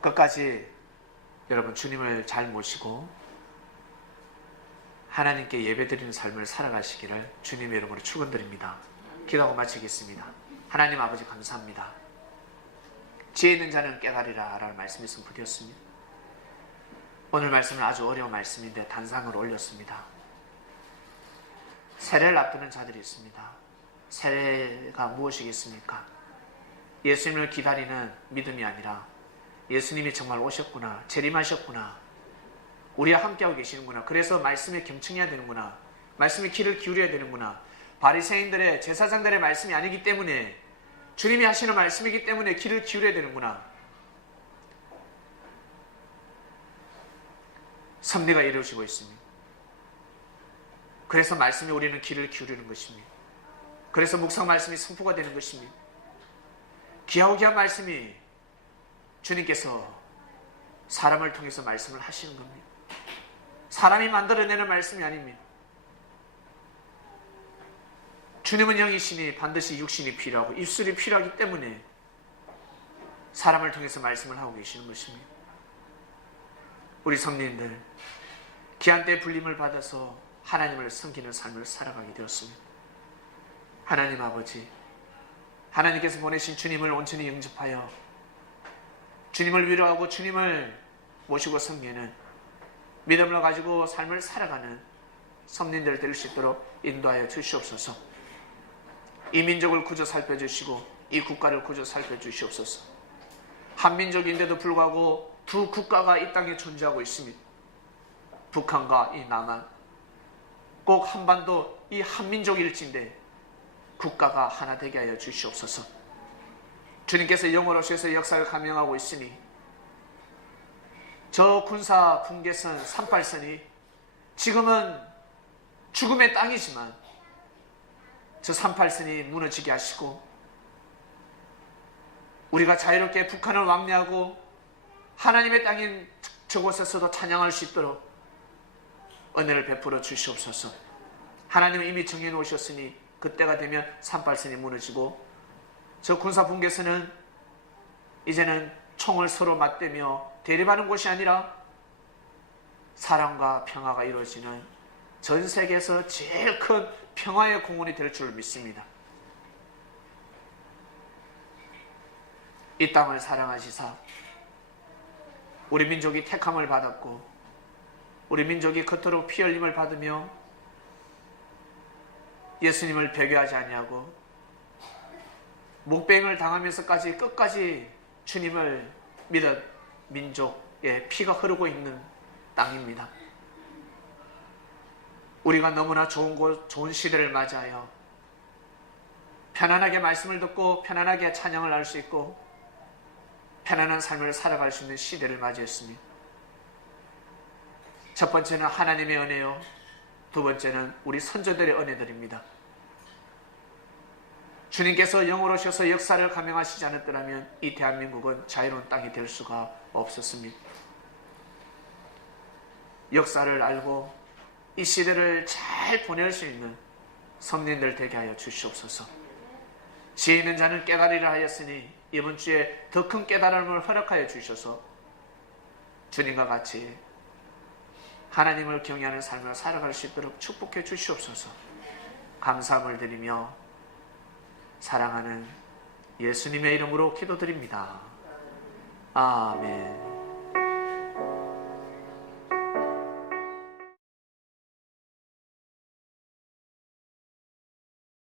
끝까지 여러분 주님을 잘 모시고 하나님께 예배드리는 삶을 살아가시기를 주님의 이름으로 축원드립니다. 기도하고 마치겠습니다. 하나님 아버지 감사합니다. 지혜 있는 자는 깨달으라 라는 말씀이 선포되었습니다. 오늘 말씀은 아주 어려운 말씀인데 단상을 올렸습니다. 세례를 앞두는 자들이 있습니다. 세례가 무엇이겠습니까? 예수님을 기다리는 믿음이 아니라 예수님이 정말 오셨구나, 재림하셨구나, 우리와 함께하고 계시는구나, 그래서 말씀에 경청해야 되는구나, 말씀에 귀를 기울여야 되는구나, 바리새인들의 제사장들의 말씀이 아니기 때문에 주님이 하시는 말씀이기 때문에 귀를 기울여야 되는구나, 섭리가 이루어지고 있습니다. 그래서 말씀에 우리는 귀를 기울이는 것입니다. 그래서 묵상 말씀이 선포가 되는 것입니다. 귀하고 귀한 말씀이 주님께서 사람을 통해서 말씀을 하시는 겁니다. 사람이 만들어내는 말씀이 아닙니다. 주님은 영이시니 반드시 육신이 필요하고 입술이 필요하기 때문에 사람을 통해서 말씀을 하고 계시는 것입니다. 우리 성도님들 귀한 때 불림을 받아서 하나님을 섬기는 삶을 살아가게 되었습니다. 하나님 아버지, 하나님께서 보내신 주님을 온전히 영접하여 주님을 위로하고 주님을 모시고 섬기는 믿음을 가지고 삶을 살아가는 성도님들 될 수 있도록 인도하여 주시옵소서. 이 민족을 구조 살펴주시고 이 국가를 구조 살펴주시옵소서. 한민족인데도 불구하고 두 국가가 이 땅에 존재하고 있습니다. 북한과 이 남한, 꼭 한반도 이 한민족일진데 국가가 하나 되게 하여 주시옵소서. 주님께서 영으로 오셔서 역사를 감행하고 있으니 저 군사 분계선 38선이 지금은 죽음의 땅이지만 저 38선이 무너지게 하시고 우리가 자유롭게 북한을 왕래하고 하나님의 땅인 저곳에서도 찬양할 수 있도록 은혜를 베풀어 주시옵소서. 하나님은 이미 정해 놓으셨으니 그때가 되면 38선이 무너지고 저 군사 분계선은 이제는 총을 서로 맞대며 대립하는 곳이 아니라 사랑과 평화가 이루어지는 전 세계에서 제일 큰 평화의 공원이 될 줄 믿습니다. 이 땅을 사랑하시사 우리 민족이 택함을 받았고 우리 민족이 그토록 피 흘림을 받으며 예수님을 배교하지 아니하고 목배임을 당하면서까지 끝까지 주님을 믿은 민족의 피가 흐르고 있는 땅입니다. 우리가 너무나 좋은 시대를 맞이하여 편안하게 말씀을 듣고 편안하게 찬양을 할 수 있고 편안한 삶을 살아갈 수 있는 시대를 맞이했습니다. 첫 번째는 하나님의 은혜요, 두 번째는 우리 선조들의 은혜들입니다. 주님께서 영으로 오셔서 역사를 감행하시지 않았더라면 이 대한민국은 자유로운 땅이 될 수가 없었습니다. 역사를 알고 이 시대를 잘 보낼 수 있는 성도님들 되게 하여 주시옵소서. 지혜 있는 자는 깨달으리라 하였으니 이번 주에 더 큰 깨달음을 허락하여 주셔서 주님과 같이 하나님을 경외하는 삶을 살아갈 수 있도록 축복해 주시옵소서. 감사함을 드리며 사랑하는 예수님의 이름으로 기도드립니다. 아멘.